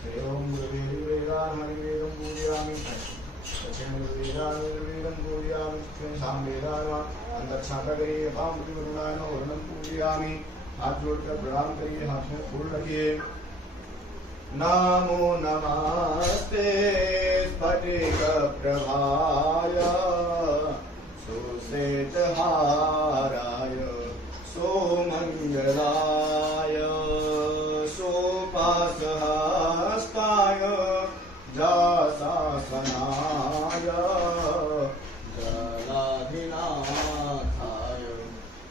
एवं वेदाहरिवेदं पूजयामि दक्षिणवेदावेदं पूजयामि सामवेदान अंतच्छाकरे पामुरुणान वर्णं पूजयामि। हाथ जोड़कर प्रणाम करिए, हाथ में फूल रखिए। नमो नमस्ते स्फटिक प्रभाय सुश्वेतहाराय सोमंगलाय सोपासहस्ताय जासासनाय जलाधिनाथाय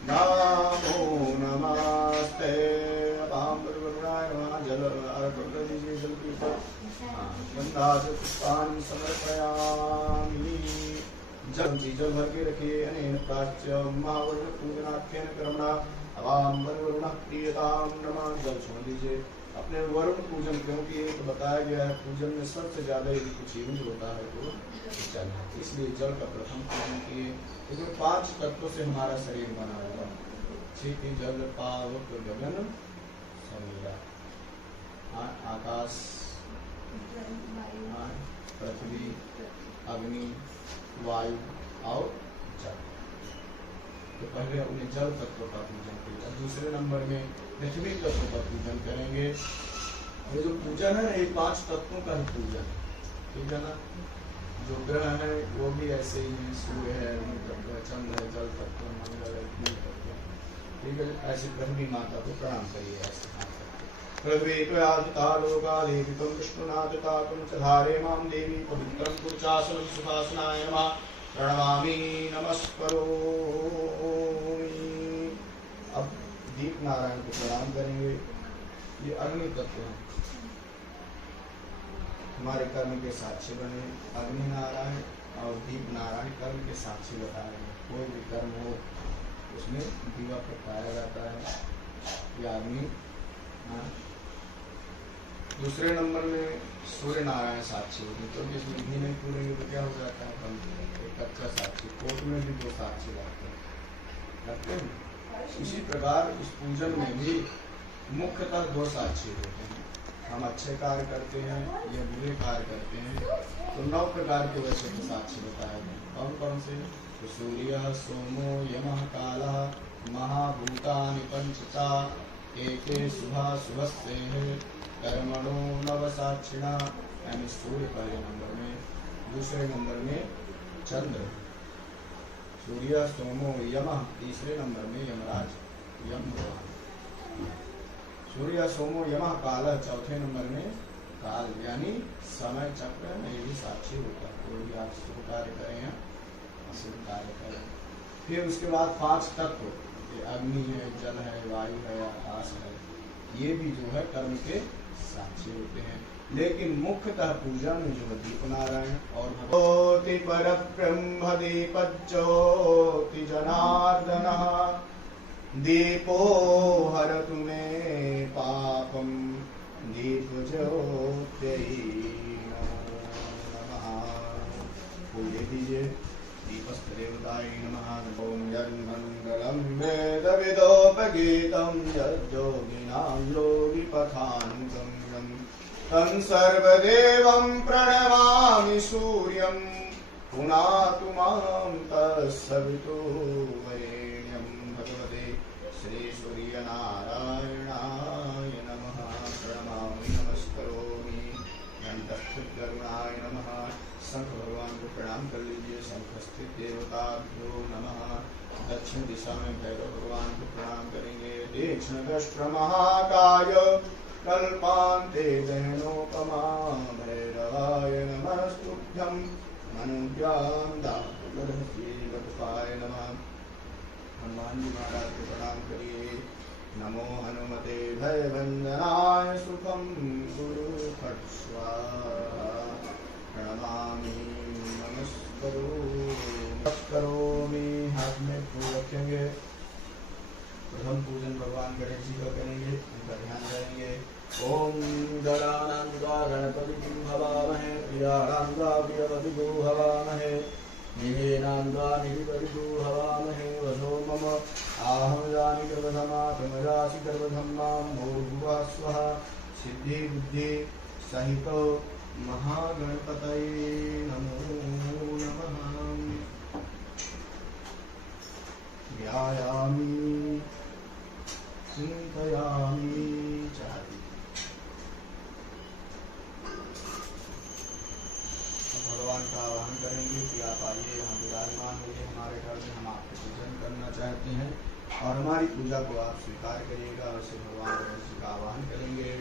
नमो नमस्ते। जल अर्पण कर दीजिए, जल के ऊपर गंधादि पुष्पाणि समर्पयामि। जल भर के रखिए। अनेन प्राच्य महावर्ण पूजनाख्येन कर्मणा अवाम वरुणः प्रियताम नमः। जल छोड़ दीजिए अपने वरुण पूजन, क्योंकि एक बताया गया है पूजन में सबसे ज्यादा यदि कुछ यूज होता है तो जल, इसलिए जल का प्रथम पूजन किए। क्योंकि 5 तत्वों से हमारा शरीर बना हुआ है। क्षिति जल पावक गगन समीरा, आकाश पृथ्वी अग्नि वायु और जल। तो पहले अपने जल तत्व का पूजन करेंगे, दूसरे नंबर में पृथ्वी तत्व का पूजन करेंगे। ये जो पूजन है ये 5 तत्वों का ही पूजन, ठीक है ना। जो ग्रह है वो भी ऐसे ही है, सूर्य है, अग्नि तत्व, चंद्र है, जल तत्व, मंगल है, भूमि तत्व, ठीक है। ऐसे पृथ्वी माता को प्रणाम करिए। ऐसे पृथ्वी त्वयादितालोकादेवितं विष्णुनादितातं च धारे मां देवी पवित्रं पुरुषासनं सुखासनाय नमः प्रणमामि नमस्करोमि। अब दीप नारायण को प्रणाम करेंगे। ये अग्नि तत्व है, हमारे कर्म के साक्षी बने। अग्नि नारायण और दीप नारायण कर्म के साक्षी बताए हैं। कोई भी कर्म हो उसमें दीवा प्रगटाया जाता है या अग्नि। दूसरे नंबर में सूर्य नारायण साक्षी होते, तो जिसमें घी नहीं पूरेंगे तो क्या हो जाता है, एक अच्छा साक्षी। कोर्ट में भी 2 साक्षी लगते हैं। इसी प्रकार इस पूजन में भी मुख्यतः 2 साक्षी होते हैं। हम अच्छे कार्य करते हैं या बुरे कार्य करते हैं तो 9 प्रकार के वैसे तो साक्षी बताए गए। कौन कौन से? तो सूर्य सोमो यमः कालः महाभूतानि पंचता एके शुभा शुभस्ते कर्मणो नवसाक्षिणा, यानी सूर्य पहले नंबर में। दूसरे नंबर में चंद्र, सूर्य सोमो यमः। तीसरे नंबर में यमराज यम भगवान। सूर्य सोमो यमः कालः, चौथे नंबर में काल यानी समय चक्र में भी साक्षी होता है। कोई भी आप शुभ कार्य करें या अशुभ कार्य करें। फिर उसके बाद 5 तत्व, अग्नि है, जल है, वायु है, आकाश है, ये भी जो है कर्म के साक्षी होते हैं। लेकिन मुख्यतः पूजा में जो है दीप नारायण और ज्योति पर ब्रह्म दीपज्योति जनार्दनः दीपो हरतु मे पापम दीप ज्योतिर्नमः। पूजे दीजिए। दीपस्थ देवताय नमः। ओम यन्मंगलं वेदविदोपगीतं यज्जोगिनां योगिपथानुगम्यं तं सर्वदेवं प्रणमामि सूर्यं पुनातु मां तत्सवितुर्वरेण्यं। भगवते श्रीसूर्यनारायणाय नमः प्रणमामि नमस्करोमि। घंटस्थुतकरुणाय नमः। शंख भगवान को प्रणाम कर लीजिए। शंखस्थित देवताभ्यो नमः। दक्षिण दिशा में भैरव भगवान को प्रणाम करेंगे। तीक्ष्णदष्ट्र महाकाय कल्पान्ते दहनोपमा भैरवाय नमस्तुभ्यं मनुज्ञां दातुगर्भश्रीवत्साय नमः। हनुमान जी महाराज को प्रणाम करिए। नमो हनुमते भयभंजनाय सुखं गुरु फट् स्वाहा। प्रणमामि नमस्करोमि। हाथ में फूल रखेंगे। प्रथम पूजन भगवान गणेश जी का करेंगे, उनका ध्यान करेंगे। ओम गणानान्वा गणपतिं हवामहे प्रियाणान्वा प्रियपतिगो हवामहे निधेनान्वा निधिपतिगो हवामहे वसो मम आहं जानि गर्भधमा तमजासि गर्भधम्मां भूर्भुवः स्वः। सिद्धि बुद्धि सहित महागणपतये नमो नमः। ध्यायामि चिन्तयामि चापि। भगवान का आह्वान करेंगे कि आप आइए, यहाँ विराजमान होइए हमारे घर में, हम आपके पूजन करना चाहते हैं और हमारी पूजा को आप स्वीकार करिएगा। वैसे भगवान गणेश जी का आह्वान करेंगे।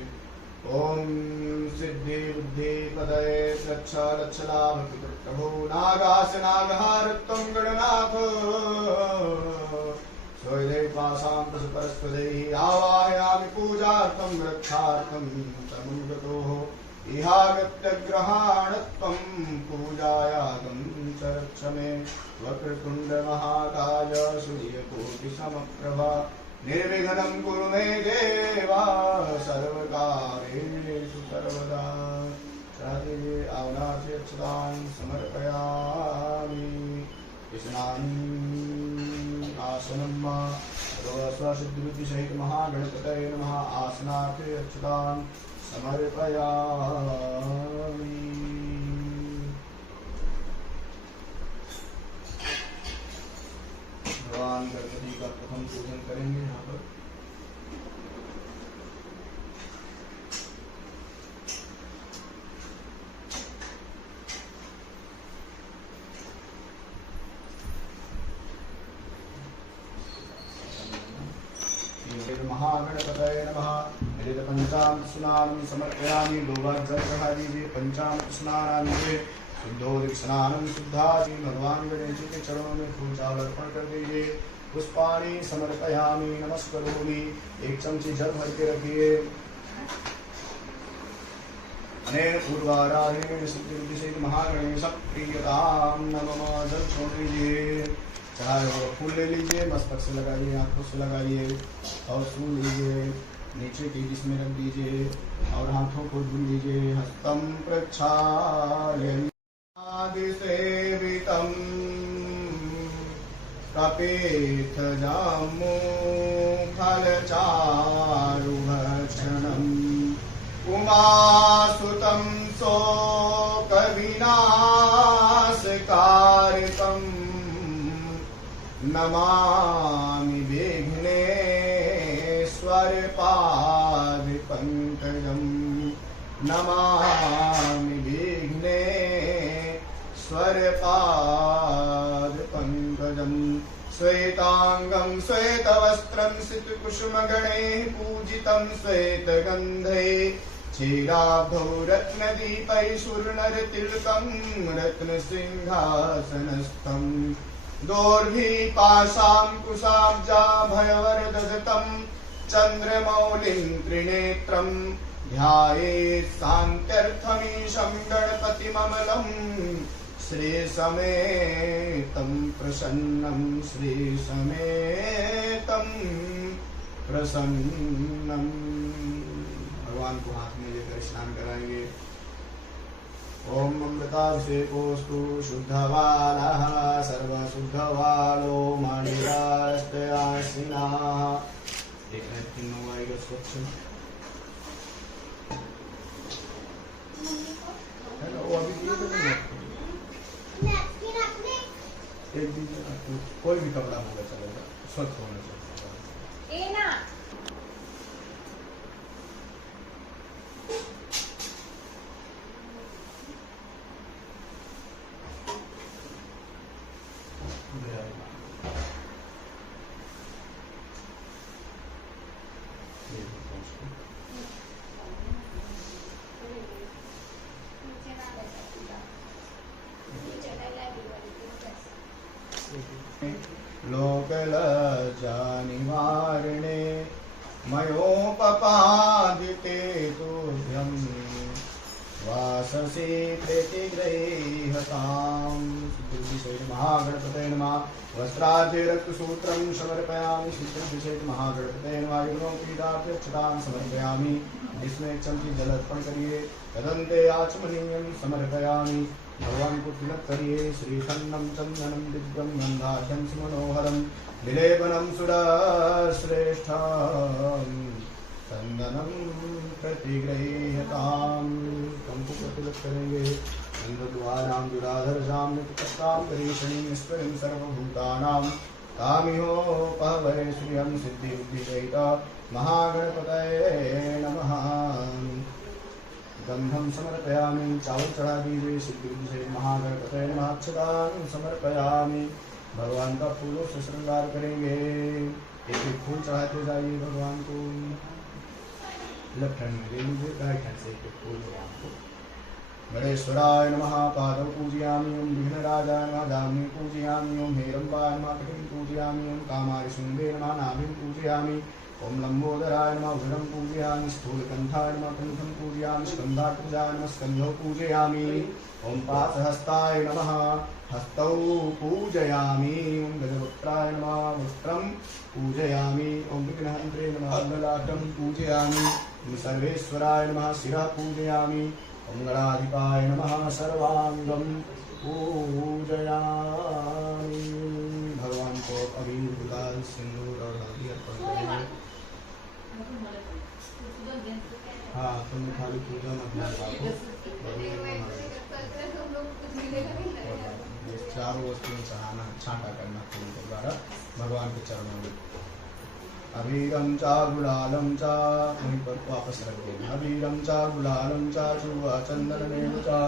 ओम सिद्धि बुद्धि पदये रक्षा रक्ष लाभ प्रभो नागास नागहारत्वं गणनाथ स्वदेवासां परस्परैः आवाहयामि पूजार्थं रक्षार्थं तमुगतोः इहागत्य ग्रहाणत्वं पूजायागं च रक्ष मे। वक्रतुण्ड महाकाय सूर्यकोटिसमप्रभा निर्विघ्नं कुरु मे देवा सर्वकार्येषु सर्वदा। चाहे आवनाथि अक्षतां समर्पयामि। स्नानं आसनं मा स्वसिद्धिबुद्धिसहित महागणपतये नमः। आसनाथे अक्षतां समर्पयामि। भगवान गणपति का प्रथम पूजन करेंगे यहाँ पर। महागणपतये नमः। यदि पंचामृत स्नानं समर्पयामि। दो बार जल चढ़ा दीजिए। पंचामृत स्नानान्ते शुद्धोदक स्नानं शुद्धाचि। भगवान गणेश जी के चरणों में फूल चावल अर्पण कर दीजिए। पुष्पाणि समर्पयामि नमस्करोमि। एक चमची जल भर के रखिए। अनेन पूर्वाराधनेन सिद्धिबुद्धिसहित महागणेश प्रियतां नमः। जल छोड़ दीजिए। चाहे वो फूल ले लीजिए, मस्तक से लगाइए, आंखों से लगाइए और सूंघ लीजिए। नीचे की जिसमें रख दीजिए और हाथों को धुल लीजिए। हस्तं प्रक्षालयामि आदिसेवितं कपित्थजाम्बू फलचारुभक्षणम् उमासुतं शोकविनाशकारकम् नमामि विघ्नेश्वरपादपङ्कजम्। नमामि विघ्नेश्वरपादपङ्कजम्। श्वेतांगं श्वेतवस्त्रं सितकुसुमगणैः पूजितं श्वेतगन्धैः क्षीराब्धौ रत्नदीपैः सुवर्णरतिलकं रत्नसिंहासनस्थम्। दोर्भिपाशाङ्कुशाब्जाभयवरदधतं चन्द्रमौलिं त्रिनेत्रं ध्यायेत् शान्त्यर्थमीशं गणपतिममलं श्रीसमेतं प्रसन्नं श्रीसमेतं प्रसन्नम्। भगवान को हाथ में लेकर स्नान कराएंगे। ओम अमृताभिषेकोस्तु शुद्धवालः सर्वशुद्धवालो मणिरास्तयासिनः। देख रहे हैं तीनों आएगा स्वच्छ। हेलो, वो अभी दिए तो नहीं एक दीजिए ना, कोई भी कपड़ा होगा चलेगा, स्वच्छ होना चाहिए। ए ना लोकलज्जानिवारणे मयोपपादिते तुभ्यं वाससे प्रतिगृह्यताम्। सिद्धिबुद्धिसहित महागणपतये नमः। वस्त्राद्य रक्तसूत्रं समर्पयामि। सिद्धिबुद्धिसहित महागणपतये नमः। युग्मों पीठाद्य अक्षतां समर्पयामि। जिसमें एक चमची जल अर्पण करिए। तदन्ते आचमनीयं समर्पयामि। भगवान को तिलक करिए। श्रीखंडं चंदनं दिव्यं गंधाढ्यं सुमनोहरं विलेपनं सुरश्रेष्ठं चंदनम प्रतिगृह्यताम् कंकु प्रतिलक करेंगे गंधद्वारां दुराधरजां नित्यतां करीषणीं ईश्वरीं सर्वभूतानां कामिहो पहवरे श्रियं सिद्धि बुद्धिरहिता महागणपतये नमः। गंधम समर्पयामि चावल चढ़ा दीजिए सिद्धि बुद्धि महागणपतये नमः। अक्षतां समर्पयामि भगवान का फूलों से श्रृंगार करेंगे। एक एक फूल चढ़ाते जाइए भगवान को। लेफ्ट हैंड में ले लीजिए, राइट हैंड से एक एक फूल भगवान को। गणेश्वराय नमः पादौ पूजयामि ओं विघ्नराजाय नमः दाम्नि पूजयामि ओं हेरम्बाय नमः कटिं पूजयामि ओं कामारिशुण्डे नमः नाभिं पूजयामि ओं लम्बोदराय नमः उदरं पूजयामि स्थूलकण्ठाय नमः कण्ठं पूजयामि स्कन्धात्मजाय नमः स्कन्धौ पूजयामि ओं पाशहस्ताय नमः हस्तौ पूजयामि ओं गजवक्त्राय नमः वक्त्रं पूजयामि ओं विघ्नहन्त्रे नमः ललाटं पूजयामि ओं सर्वेश्वराय नमः शिरः पूजयामि ओं गणाधिपाय नमः सर्वांगं पूजयामि। भगवान को अबीर गुलाल सिंदूर और हल्दी अर्पण करेंगे। हाँ तुम खाली पूजा मत करो। ये चारों वस्तुएं चढ़ाना छांटा करना फूल के द्वारा भगवान के चरणों में। अबीरं चा गुलालं चा वहीं पर वापस रख देना। अबीरं चा गुलालं चा चूवा चन्दनेन चा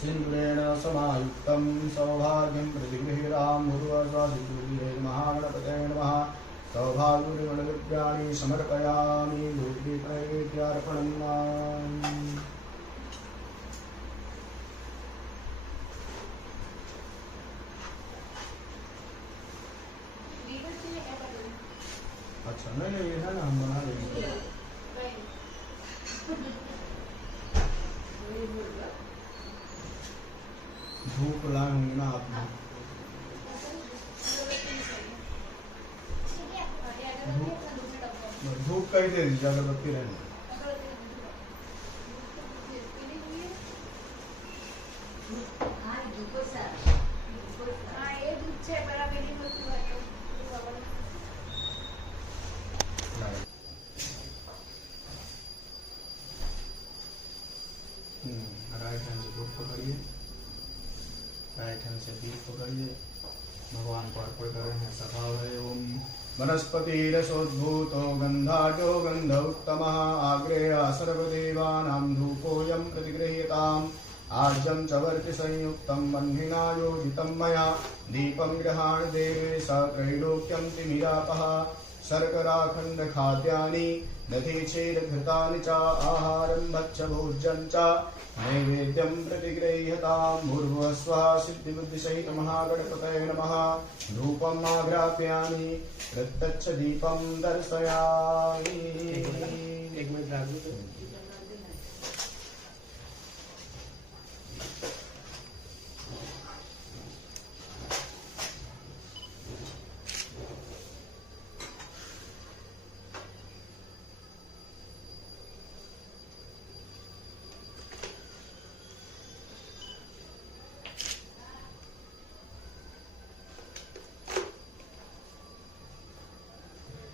सिन्दूरेण समायुक्तं सौभाग्यं प्रतिगृह्यतां गुरुवस्वादित्ये महागणपतये नमः। सौभाग्यगुणद्रव्याणि समर्पयामि धूपदीपनैवेद्यार्पणम्। अच्छा नहीं नहीं ये है ना हम बना लेंगे। धूप लाए होंगे ना आपने। धूप का ही दे दीजिए अगरबत्ती रहने। राइट हैंड से धूप पकड़िए, राइट हैंड से दीप पकड़िए, भगवान को अर्पण कर रहे हैं। सभाव है ओम वनस्पतिरसोद्भूतो गन्धाढ्यो गन्ध उत्तमः आग्रेया सर्वदेवानां धूपोऽयं प्रतिगृह्यताम्। आज्यं च वर्ति संयुक्तं बह्निना योजितं मया दीपं गृहाण देवे स त्रैलोक्यं तिमिरापः। शर्कराखण्ड खाद्यानि दधिचेदघृतानि च आहारं भक्ष्य भोज्यं च नैवेद्यं प्रतिगृह्यतां। भूर्भुवस्वः सिद्धिबुद्धिसहित महागणपतये नमः। धूपम् आघ्रापयामि प्रत्यक्ष दीपं दर्शयामि। एक मिनट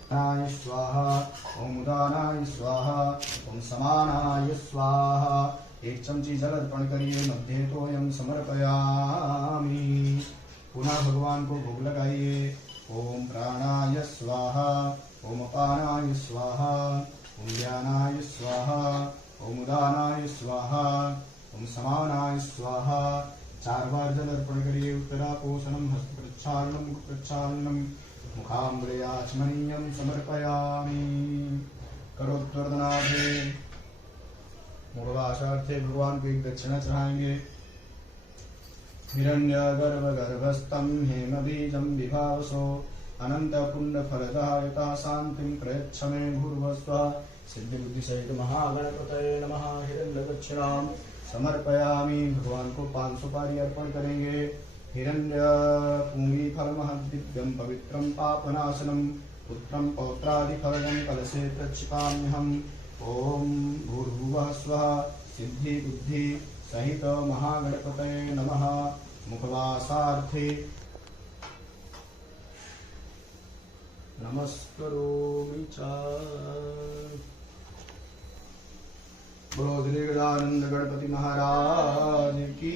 दानाय स्वाहा ओम उदानाय स्वाहा ओम समानाय स्वाहा। एक चमची जल अर्पण करिए, मध्य तोयम समर्पयामि। पुनः भगवान को भोग लगाइए। ओम प्राणाय स्वाहा ओम अपानाय स्वाहा ओम ज्ञानाय स्वाहा ओम उदानाय स्वाहा ओम समानाय स्वाहा। 4 बार जल अर्पण करिए। उत्तरापोषणम हस्त प्रक्षालनम मुख प्रक्षालनम मुखाम्बुजयाचमनीयं समर्पयामि। करोत्तरनाभे मुखवासार्थे भगवान को एक दक्षिणा चढ़ाएंगे। हिरण्यगर्भगर्भस्थं हेमबीजं विभावसो अनन्तपुण्डफलदायता शान्तिं प्रयच्छ मे भूर्भुवस्वः। सिद्धिबुद्धिसहित महागणपतये नमः। हिरण्यदक्षिणां समर्पयामि। भगवान को 5 सुपारी अर्पण करेंगे। हिरण्य पूंगी फलमहद्दिव्यं पवित्रं पापनाशनं पुत्रं पौत्रादिफलदं कलशे प्रक्षिपाम्यहम्। ओम भूर्भुवः स्वः सिद्धि बुद्धि सहित महागणपतये नमः। मुखवासार्थे नमस्करोमि च। बोलो श्री गजानंद गणपति महाराज की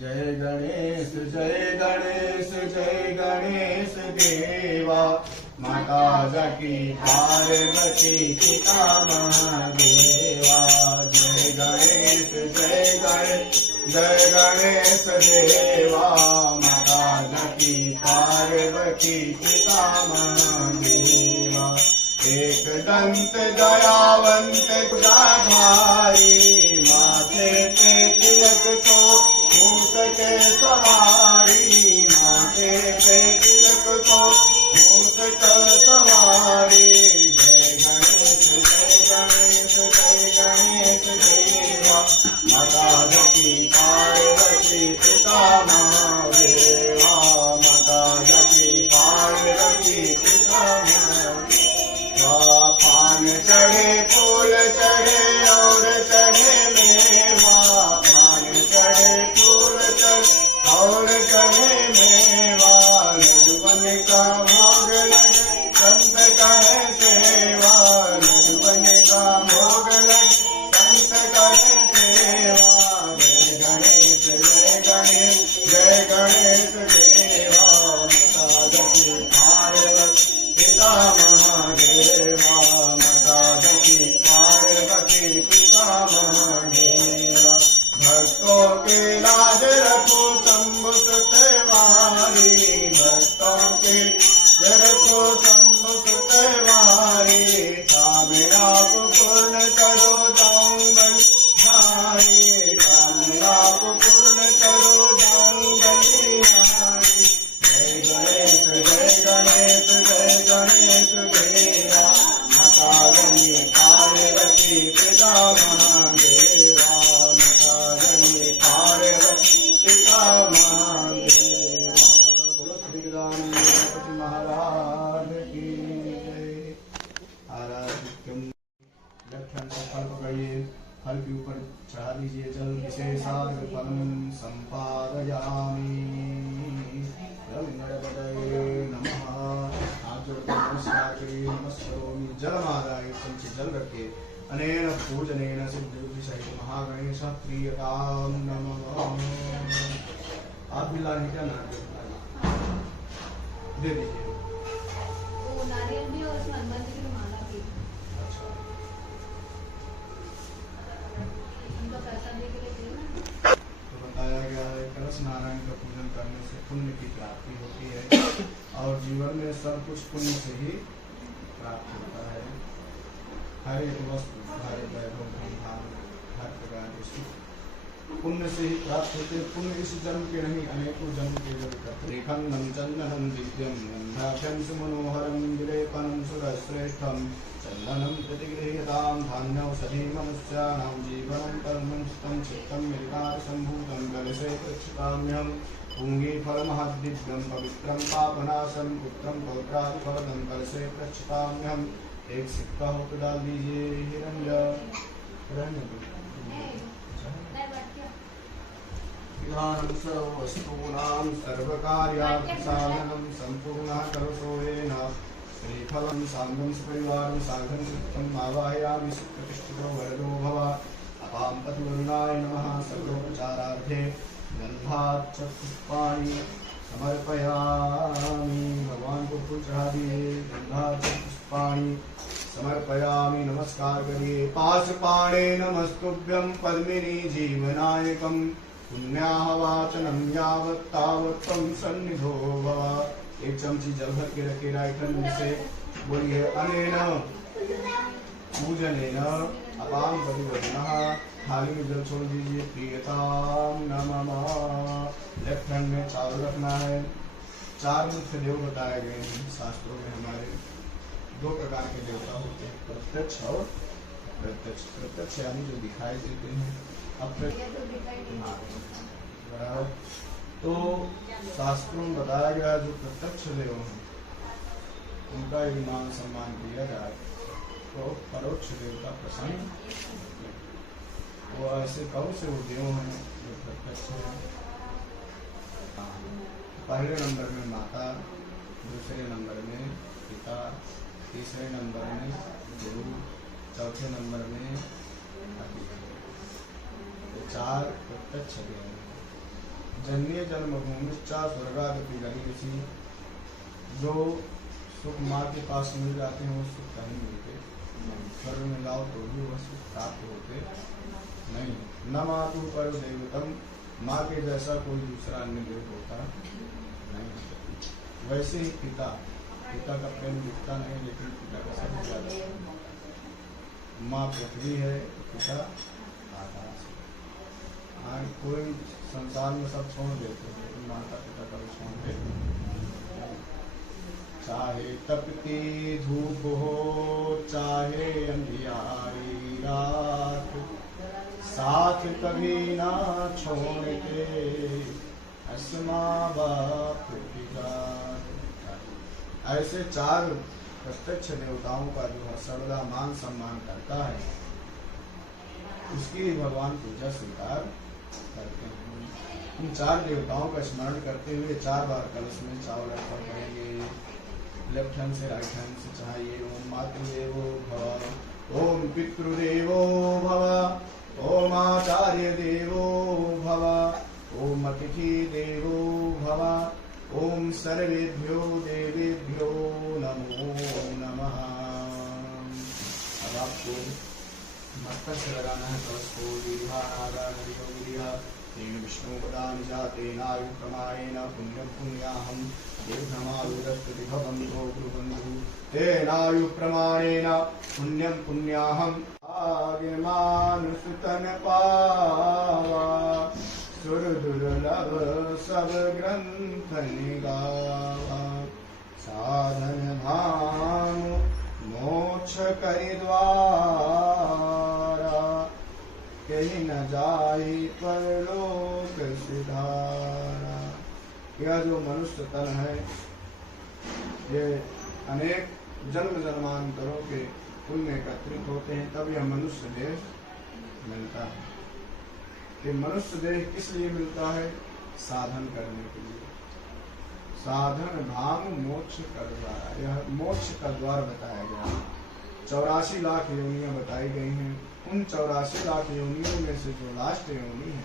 जय गणेश जय गणेश जय गणेश देवा माता जकी पार्वती पिता महादेवा जय गणेश जय गणेश जय गणेश देवा माता जकी पार्वती पिता महादेवा एक दंत दयावंत भारी माथे पे तिलक तो मूस के सवारी माथे पे तिलक तो मूस के सवारी जय गणेश जय गणेश देवा माता जकी पार्वती पिता महादेवा माता जकी पार्वती पिता महादेवा पान चढ़े फूल चढ़े और चढ़े मेवा पान चढ़े फूल चढ़े और चढ़े मेवा लड्डूबन का भोग लगे संत करे सेवा लड्डूबन का भोग लगे संत करे सेवा जय गणेश जय गणेश जय गणेश देवा माता जकी पार्वती पिता महादेवा माता जकी पार्वती पिता महादेवा भक्तों के लाज रखो शंभु सतवारी भक्तों के रखो शंभु सतवारी कामना को पूर्ण करो जाऊंगल भाई कामना को पूर्ण करो जाऊंगल भाई जय गणेश जय गणेश जय गणेश देवा माता जनी पार्वती पिता महादेवा माता जनी पार्वती पिता महादेवा बोलो श्री गजानंद गणपति महाराज की जय आराधित्यम लक्षण से फल पकड़िए फल के ऊपर चढ़ा दीजिए जल विशेषार्घ फलम संपादयामि नमः हाथ जोड़कर नमस्कार करिए नमस्करोमि जलमादाय पंच जल रखे अनेन पूजनेन सिद्धिबुद्धि सहित महागणेश प्रियतां नमः आप भी लाने क्या नारियल दे दीजिए वो नारियल भी और उसमें हनुमान जी की माला भी अच्छा उनका प्रसाद दे के लेते हैं तो बताया गया है कलश नारायण का पूजन करने से पुण्य की प्राप्ति होती है और जीवन में सब कुछ पुण्य से ही प्राप्त होता है हर एक वस्तु हर एक वैभव धन हर प्रकार के सुख पुण्य से ही प्राप्त होते हैं पुण्य इस जन्म के नहीं अनेकों जन्म के जब करते खंडम चंदनम दिव्यम गंधाख्यम सुमनोहरम विलेपनम सुरश्रेष्ठम चंदनम प्रतिगृह्यतां धान्यौषधि मनुष्याणां जीवनं परमं चित्तं मिलितार सम्भूतं कलशे प्रक्षिपाम्यहं पुङ्गीफलमहद्दिव्यं पवित्रं पापनाशं पुत्रं पौत्रादिफलदं कलशे प्रक्षिपाम्यहं एक सिक्का हो तो डाल दीजिए हिरण्य विधानं सर्ववस्तूनां सर्वकार्यार्थसाधनं सम्पूर्णः करोषोयेन श्रीफलं साङ्गं सपरिवारं साधनं सुखम् आवाहयामि सुप्रतिष्ठितो वरदो भव अपां पतिवरुणाय नमः सर्वोपचारार्थे गन्धाच्च पुष्पाणि समर्पयामि भगवान को फूल चढ़ा दिए गन्धाच्च पुष्पाणि समर्पयामि नमस्कार करिए पास पाणे नमस्तुभ्यं पद्मिनी जीवनायकं पुण्याः वाचनं यावत् तावत् त्वं सन्निधो भव एक चमची जल भर के रखे राइट हैंड से बोलिए अनेन पूजनेन अपां परिवर्तनः थाली में जल छोड़ दीजिए प्रियतां नमः लेफ्ट हैंड में चावल रखना है चार मुख्य देव बताए गए हैं शास्त्रों में हमारे दो प्रकार के देवता होते हैं प्रत्यक्ष और प्रत्यक्ष प्रत्यक्ष यानी जो दिखाई देते हैं बराबर तो शास्त्रों में बताया गया जो प्रत्यक्ष देव हैं उनका यदि मान सम्मान किया जाए तो परोक्ष देवता प्रसन्न वो ऐसे कौन से वो देव हैं जो प्रत्यक्ष हैं पहले नंबर में माता दूसरे नंबर में पिता तीसरे नंबर में गुरु चौथे नंबर में चार प्रत्यक्ष देव जन्य जन्मभूमिश्चा स्वर्गादपि गरीयसी। जो सुख माँ के पास मिल जाते हैं वो सुख कहीं मिलते, स्वर्ग में जाओ तो भी वह सुख प्राप्त होते नहीं। न मातु पर देवतम, माँ के जैसा कोई दूसरा अन्य देव होता नहीं। वैसे ही पिता का प्रेम दिखता नहीं, लेकिन पिता का सब ज्यादा। माँ पृथ्वी है, पिता आकाश है। हाँ, कोई संसार में सब छोड़ देते हैं, लेकिन माता पिता का छोड़ते नहीं। चाहे तपती धूप हो, चाहे अंधियारी रात, साथ कभी ना छोड़ते अस्मा बाप की जात। ऐसे चार प्रत्यक्ष देवताओं का जो है सर्वदा मान सम्मान करता है, उसकी भी भगवान पूजा स्वीकार करते हैं। उन चार देवताओं का स्मरण करते हुए 4 बार कलश में चावल अर्पण करेंगे। लेफ्ट हैंड से राइट हैंड से चाहिए। ओम मातृदेवो भव, ओम पितृदेवो भव, ओम आचार्य देवो भव, ओम अतिथि देवो भव, ओम सर्वेभ्यो देवेभ्यो नमो नमः। अब आपको मस्तक से लगाना है कलश को। तेन विष्णु पदानि जातेनायु प्रमाणेन पुण्यं पुण्याहं दीर्घमायुरस्तुतिभवन्तो ब्रुवन्तु। तेनायु प्रमाणेन पुण्यं पुण्याहं आर्यमानुसुतन पावा। सुर दुर्लभ सब ग्रंथ निगावा। साधन धाम मोक्ष करि द्वारा। कहीं न जाई परलोक सिधारा। यह जो मनुष्य तन है, ये अनेक जन्म जन्मांतरों के पुण्य एकत्रित होते हैं, तब यह मनुष्य देह मिलता है। ये मनुष्य देह किस लिए मिलता है? साधन करने के लिए। साधन धाम मोक्ष का द्वार। यह मोक्ष का द्वार बताया गया। 84 लाख योनियां बताई गई हैं। उन 84 लाख योनियों में से जो लास्ट योनि है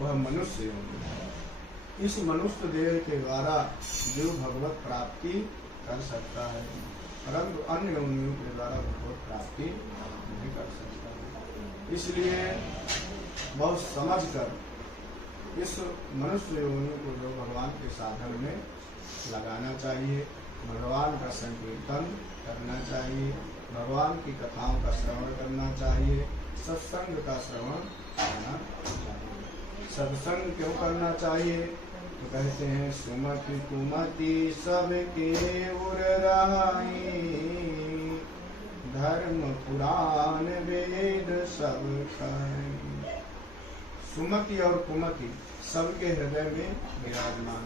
वह मनुष्य योनि है। इस मनुष्य देह के द्वारा जीव भगवत प्राप्ति कर सकता है, परंतु अन्य योनियों के द्वारा भगवत प्राप्ति नहीं कर सकता है। इसलिए बहुत समझकर इस मनुष्य योनि को जो भगवान के साधन में लगाना चाहिए, भगवान का संकीर्तन करना चाहिए, भगवान की कथाओं का श्रवण करना चाहिए, सत्संग का श्रवण करना चाहिए। सत्संग क्यों करना चाहिए? तो कहते हैं सुमति कुमति सबके उर रहाई। धर्म पुराण वेद सब कहीं। सुमति और कुमति सबके हृदय में विराजमान।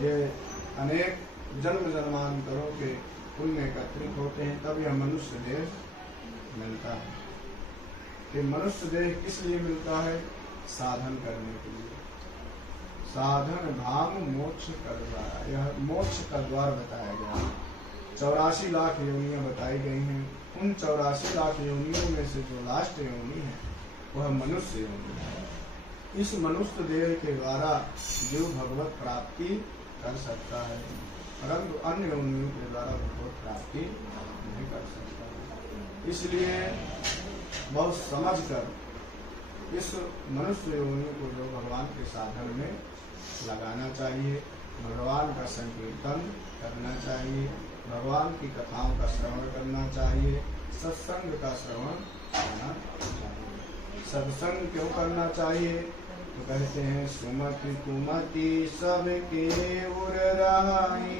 ये अनेक जन्म जन्मांतरों के पुण्य एकत्रित होते हैं, तब यह मनुष्य देह मिलता है। कि मनुष्य देह किस लिए मिलता है? साधन करने के लिए। साधन धाम मोक्ष का द्वार। यह मोक्ष का द्वार बताया गया। 84 लाख योनियां बताई गई हैं। उन 84 लाख योनियों में से जो लास्ट योनि है वह मनुष्य योनि है। इस मनुष्य देह के द्वारा जीव भगवत प्राप्ति कर सकता है, परंतु अन्य योनियों के द्वारा भगवत प्राप्ति नहीं कर सकता। इसलिए बहुत समझकर इस मनुष्य योनि को जो भगवान के साधन में लगाना चाहिए, भगवान का संकीर्तन करना चाहिए, भगवान की कथाओं का श्रवण करना चाहिए, सत्संग का श्रवण करना चाहिए। सत्संग क्यों करना चाहिए? तो कहते हैं सुमति कुमति सबके उर रहाई।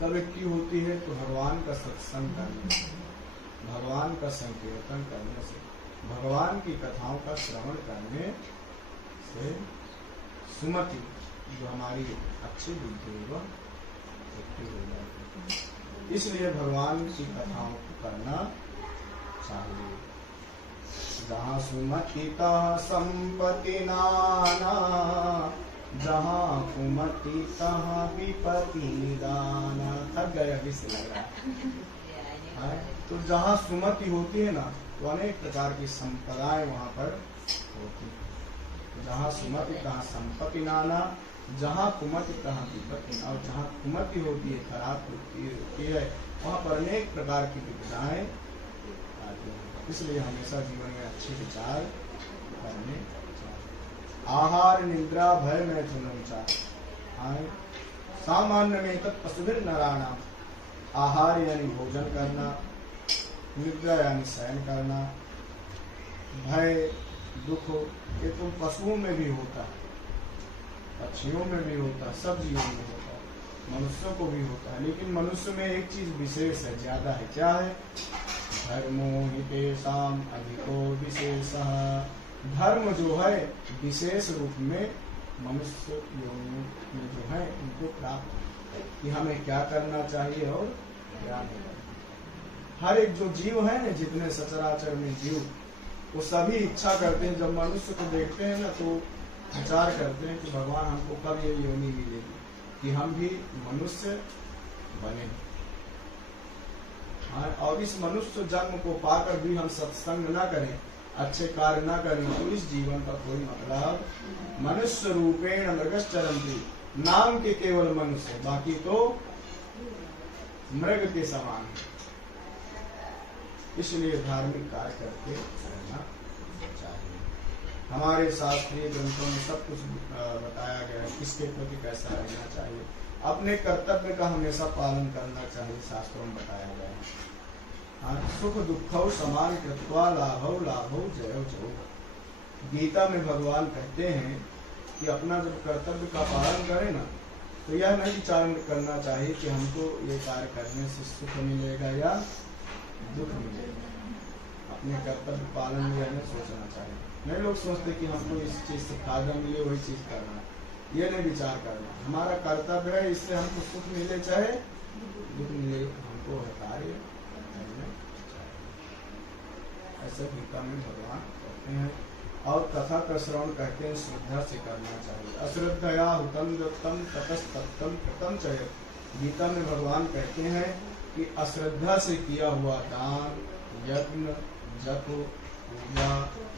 कब की होती है? तो भगवान का सत्संग करने से, भगवान का संकीर्तन करने से, भगवान की कथाओं का श्रवण करने से सुमति जो हमारी अच्छी बुद्धि है वह एक्टिव हो जाती है। इसलिए भगवान की कथाओं को करना चाहिए। जहाँ सुमति तहाँ संपत्ति नाना, जहाँ कुमति तहाँ विपत्ति निदाना। थक गए अभी से लग रहा है। तो जहाँ सुमति होती है ना, तो अनेक प्रकार की संपदाएं वहाँ पर होती। जहाँ सुमति तहाँ संपत्ति नाना, जहाँ कुमति तहाँ विपत्ति। और जहाँ कुमति होती है, खराब होती है, वहाँ पर अनेक प्रकार की विपदाएं आती हैं। इसलिए हमेशा जीवन में अच्छे विचार करने चाहिए। आहार निद्रा भय में चुनौचा। सामान्य में तत् पशुभिर नराणाम। आहार यानी भोजन करना, निद्रा यानी शयन करना, भय दुख ये तो पशुओं में भी होता है, पक्षियों में भी होता है, सब जीवों में होता है, मनुष्यों को भी होता है। लेकिन मनुष्य में एक चीज विशेष है, ज्यादा है। क्या है? धर्मो हि तेषाम् अधिको विशेषः। धर्म जो है विशेष रूप में मनुष्य योनियों में जो है उनको प्राप्त है कि हमें क्या करना चाहिए और क्या नहीं करना। हर एक जो जीव है ना, जितने सचराचर में जीव, वो सभी इच्छा करते हैं। जब मनुष्य को देखते हैं ना, तो विचार करते हैं कि भगवान हमको कब ये योनि मिलेगी कि हम भी मनुष्य बने। हाँ, और इस मनुष्य जन्म को पाकर भी हम सत्संग न करें, अच्छे कार्य न करें, तो इस जीवन का कोई मतलब। मनुष्य रूपेण मृगश्चरन्ति। नाम के केवल मनुष्य, बाकी तो मृग के समान है। इसलिए धार्मिक कार्य करके रहना चाहिए। हमारे शास्त्रीय ग्रंथों में सब कुछ बताया गया है, किसके प्रति कैसा रहना चाहिए। अपने कर्तव्य का हमेशा पालन करना चाहिए, शास्त्रों में बताया गया है। सुख दुखौ समान कृत्वा लाभौ लाभौ जयो जयो। गीता में भगवान कहते हैं कि अपना जब कर्तव्य का पालन करें ना, तो यह नहीं विचार करना चाहिए कि हमको ये कार्य करने से सुख मिलेगा या दुख मिलेगा। अपने कर्तव्य पालन में यह नहीं सोचना चाहिए। नहीं लोग सोचते कि हमको इस चीज से फायदा मिले, वही चीज करना, ये नहीं विचार करना। हमारा कर्तव्य है, इससे हमको सुख मिले चाहे दुख मिले, हमको है कार्य करना चाहिए। ऐसा गीता में भगवान कहते हैं। और कथा का श्रवण कहते हैं श्रद्धा से करना चाहिए। अश्रद्धया हुतम दत्तम ततस्तत्तम कृतम चयत। गीता में भगवान कहते हैं कि अश्रद्धा से किया हुआ दान, यज्ञ, जप, पूजा,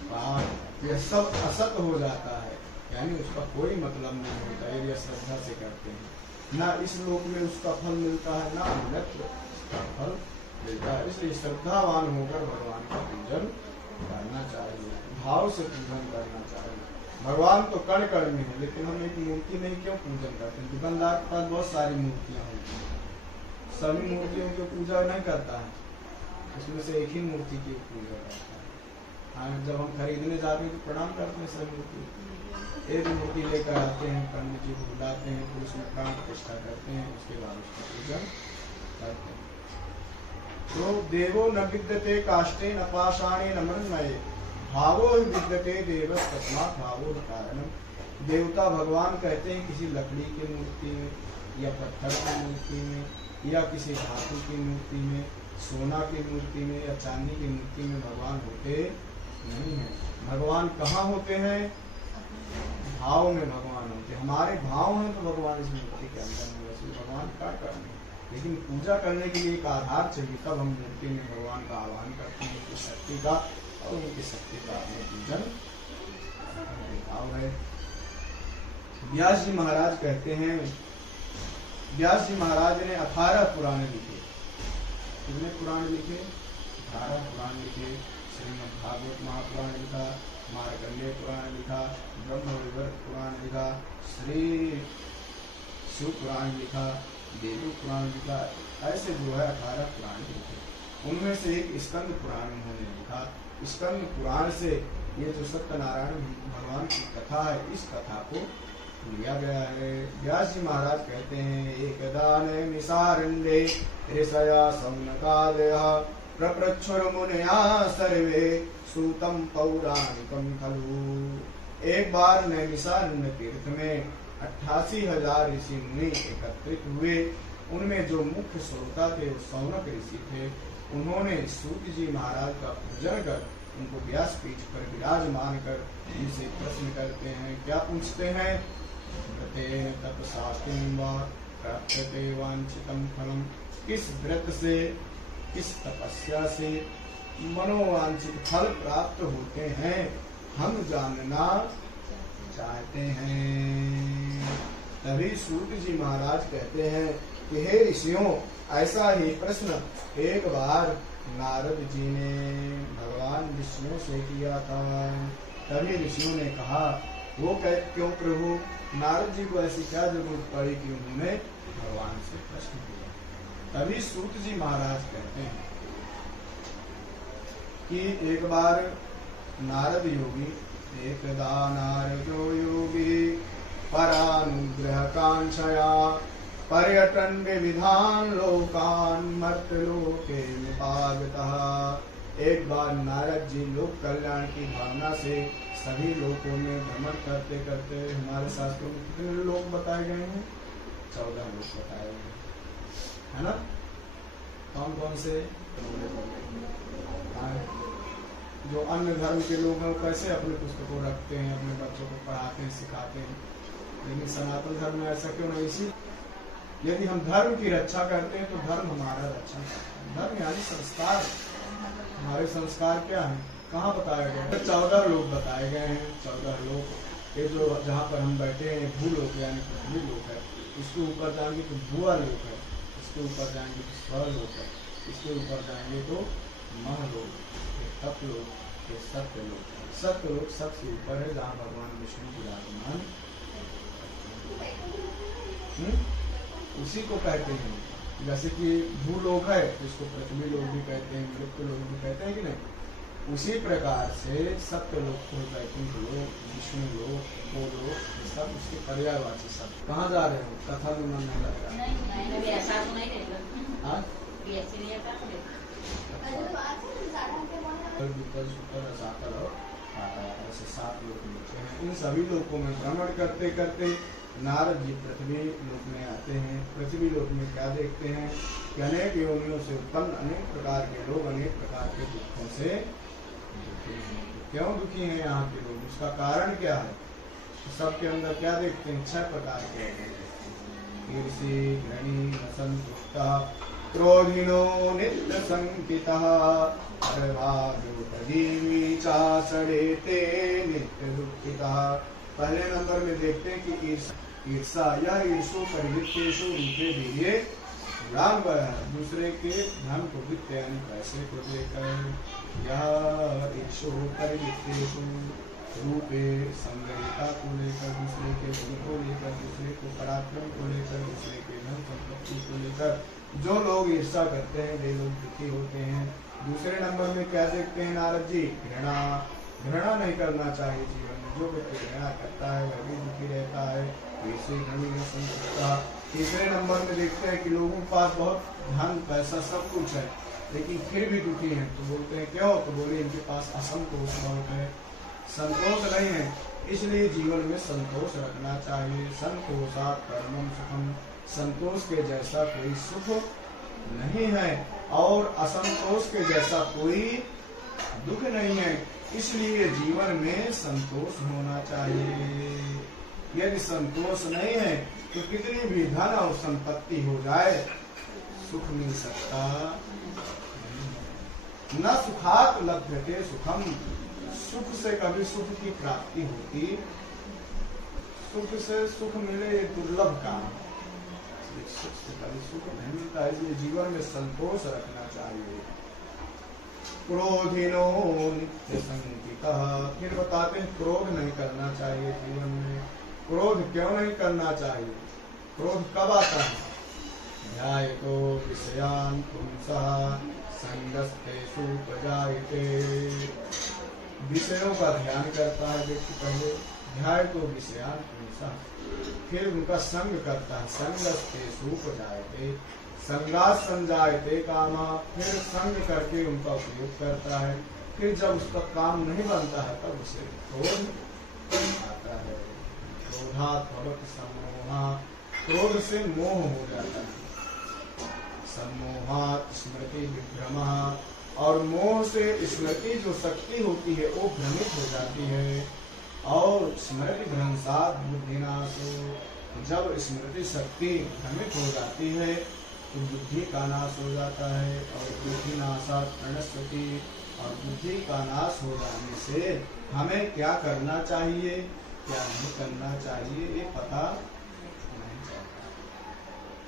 पाठ, यह सब असत हो जाता है, यानी उसका कोई मतलब नहीं होता यदि अश्रद्धा से करते हैं। ना इस लोक में उसका फल मिलता है, ना अन्यत्र उसका फल मिलता है। इसलिए श्रद्धावान होकर भगवान का पूजन करना चाहिए, भाव से पूजन करना चाहिए। भगवान तो कण कण में है, लेकिन हम एक मूर्ति में क्यों पूजन करते हैं? दुकानदार के पास बहुत सारी मूर्तियां होती हैं, सभी मूर्तियों की पूजा नहीं करता है, उसमें से एक ही मूर्ति की पूजा करता है। हाँ, जब हम खरीदने जाते हैं तो प्रणाम करते हैं सभी मूर्ति। एक मूर्ति लेकर आते हैं, पंडित जी को बुलाते हैं, फिर उसमें प्राण प्रतिष्ठा करते हैं, उसके बाद उसका पूजन करते हैं। तो देवो न विद्यते काष्ठे न पाषाणे न मृण्मये भावो विद्यते देवस् तस्मात् भावो न कारणम्। देवता भगवान कहते हैं किसी लकड़ी की मूर्ति में या पत्थर की मूर्ति में या किसी धातु की मूर्ति में, सोना की मूर्ति में या चांदी की मूर्ति में भगवान होते नहीं है। भगवान कहाँ होते हैं? भाव में भगवान होते हैं। हमारे भाव हैं तो भगवान इस मूर्ति के अंदर में, वैसे भगवान क्या करने। लेकिन पूजा करने के लिए एक आधार चाहिए, तब हम मूर्ति में भगवान का आह्वान करते हैं, उनकी शक्ति का, और उनकी शक्ति का अपने पूजन भाव है। व्यास जी महाराज कहते हैं, व्यास जी महाराज ने 18 पुराण लिखे। कितने पुराण लिखे? 18 पुराण लिखे। श्रीमद् भागवत महापुराण लिखा, मार्कंडेय पुराण लिखा, ब्रह्मवैवर्त पुराण लिखा, श्री शिव पुराण लिखा, देवी पुराण लिखा। ऐसे जो है 18 पुराण लिखे। उनमें से एक स्कंद पुराण उन्होंने लिखा। स्कंद पुराण से ये जो सत्यनारायण भगवान की कथा है, इस कथा को लिया गया है। व्यास जी महाराज कहते हैं, एकदा नैमिषारण्ये ऋषया सौनकादयः प्रपृच्छुर्मुनयः सर्वे सूतं पौराणिकं खलु। एक बार नैमिषारण्य तीर्थ में 88,000 ऋषि मुनि एकत्रित हुए। उनमें जो मुख्य श्रोता थे वो सौनक ऋषि थे। उन्होंने सूत जी महाराज का पूजन कर उनको व्यासपीठ पर विराजमान कर उनसे प्रश्न करते हैं। क्या पूछते हैं? व्रतेन तपसा किं वा प्राप्यते वांछितं फलम्। किस व्रत से, किस तपस्या से मनोवांछित फल प्राप्त होते हैं? हम जानना चाहते हैं। तभी सूत जी महाराज कहते हैं कि हे ऋषियों, ऐसा ही प्रश्न एक बार नारद जी ने भगवान विष्णु से किया था। तभी ऋषियों ने कहा, वो क्यों प्रभु? नारद जी को ऐसी क्या जरूरत पड़ी कि उन्होंने भगवान से प्रश्न किया? तभी सूत जी महाराज कहते हैं कि एक बार नारद योगी, एकदा नारदो योगी परानुग्रह कांक्षया पर्यटन विविधान लोकान मर्त्यलोके निपागतः। एक बार नारद जी लोक कल्याण की भावना से सभी लोकों में भ्रमण करते करते, हमारे शास्त्रों में कितने लोक बताए गए हैं? 14 लोक बताए गए है ना? कौन कौन से? जो अन्य धर्म के लोग हैं कैसे अपने पुस्तकों रखते हैं, अपने बच्चों को पढ़ाते हैं, सिखाते हैं, लेकिन सनातन धर्म में ऐसा क्यों नहीं? इसी यदि हम धर्म की रक्षा करते हैं तो धर्म हमारा रक्षा करता है। धर्म यानी संस्कार, हमारे संस्कार क्या है, कहाँ बताया गया है? 14 लोग बताए गए हैं। 14 लोग, ये जो जहाँ पर हम बैठे हैं भूलोक यानी पृथ्वी लोक है, इसके ऊपर जाएंगे तो भुआ लोक है, इसके ऊपर जाएंगे तो स्वलोक है, इसके ऊपर जाएंगे तो महलोक, तपलोक, सत्यलोक। सत्यलोक सबसे ऊपर है जहाँ भगवान विष्णु विराजमान, उसी को कहते हैं। जैसे कि भूलोक है जिसको पृथ्वी लोक भी कहते हैं, मृत्यु लोक भी कहते हैं कि नहीं, उसी प्रकार से सत्यलोक को वैकुंठ लोक, विष्णु लोक, गोलोक, सब उसके पर्यायवाची शब्द। कहाँ जा रहे हो? कथा में मन नहीं लग रहा? ऐसे 7 लोक नीचे हैं। इन सभी लोकों में भ्रमण करते करते नारद जी पृथ्वी लोक में आते हैं। पृथ्वी लोक में क्या देखते हैं कि अनेक योनियों से उत्पन्न अनेक प्रकार के लोग अनेक प्रकार के दुखों से दुखी हैं। क्यों दुखी हैं यहाँ के लोग? उसका कारण क्या है? सबके अंदर क्या देखते हैं? 6 प्रकार के ईर्षि, घृणी, असंतुष्टा, क्रोधिनो, नित्य संकितः, अर्वादोपजीवी चासड़ेते नित्य दुःखितः। पहले नंबर में देखते हैं कि ईर्षा, यह ईर्षो परिवृत्तेषु रूपे वीर्ये राम है। दूसरे के धन को वित्त यानी पैसे को लेकर, यह ईर्षो परिवृत्तेषु रूपे संग्रहिता को लेकर, दूसरे के गुण को लेकर, दूसरे को पराक्रम को लेकर, दूसरे के धन संपत्ति को लेकर जो लोग ईर्षा करते हैं वे लोग दुखी होते हैं। दूसरे नंबर में क्या देखते हैं नारद जी? घृणा। घृणा नहीं करना चाहिए जीवन में। जो व्यक्ति घृणा करता है वह भी दुखी रहता है। तीसरे नंबर में देखते हैं कि लोगों के पास बहुत धन पैसा सब कुछ है लेकिन फिर भी दुखी हैं। तो बोलते हैं क्यों? तो बोले इनके पास असंतोष बहुत है, संतोष नहीं है। इसलिए जीवन में संतोष रखना चाहिए। संतोषात् परमं सुखम, संतोष के जैसा कोई सुख नहीं है और असंतोष के जैसा कोई दुख नहीं है। इसलिए जीवन में संतोष होना चाहिए। यदि संतोष नहीं है तो कितनी भी धन और संपत्ति हो जाए सुख मिल सकता न। सुखात लभ्यते सुखम, सुख से कभी सुख की प्राप्ति होती, सुख से सुख मिले ये दुर्लभ काम, सुख से कभी सुख नहीं मिलता। इसलिए जीवन में संतोष रखना चाहिए। क्रोधिनो नित्य संकितः, फिर बताते हैं क्रोध नहीं करना चाहिए जीवन में। क्रोध क्यों नहीं करना चाहिए? क्रोध कब आता है? ध्यायतो विषयान् पुंसः संगस्तेषु प्रजायते, विषयों का ध्यान करता है व्यक्ति पहले, ध्यायतो विषयान् पुंसः, फिर उनका संग करता है, संगस्तेषु प्रजायते, संगास संजायते कामा, फिर संग करके उनका उपयोग करता है। फिर जब उसका काम नहीं बनता है तब उसे क्रोध आता है। क्रोधात् भवति सम्मोहः, क्रोध से मोह हो जाता है। सम्मोहात् स्मृति विभ्रमः, और मोह से स्मृति जो शक्ति होती है वो भ्रमित हो जाती है। और स्मृति भ्रंशात् बुद्धिनाशो, जब स्मृति शक्ति भ्रमित हो जाती है तो बुद्धि का नाश हो जाता है। और बुद्धि नाशात् प्रणश्यति, और बुद्धि का नाश हो जाने से हमें क्या करना चाहिए, क्या नहीं करना चाहिए, ये पता नहीं चलता।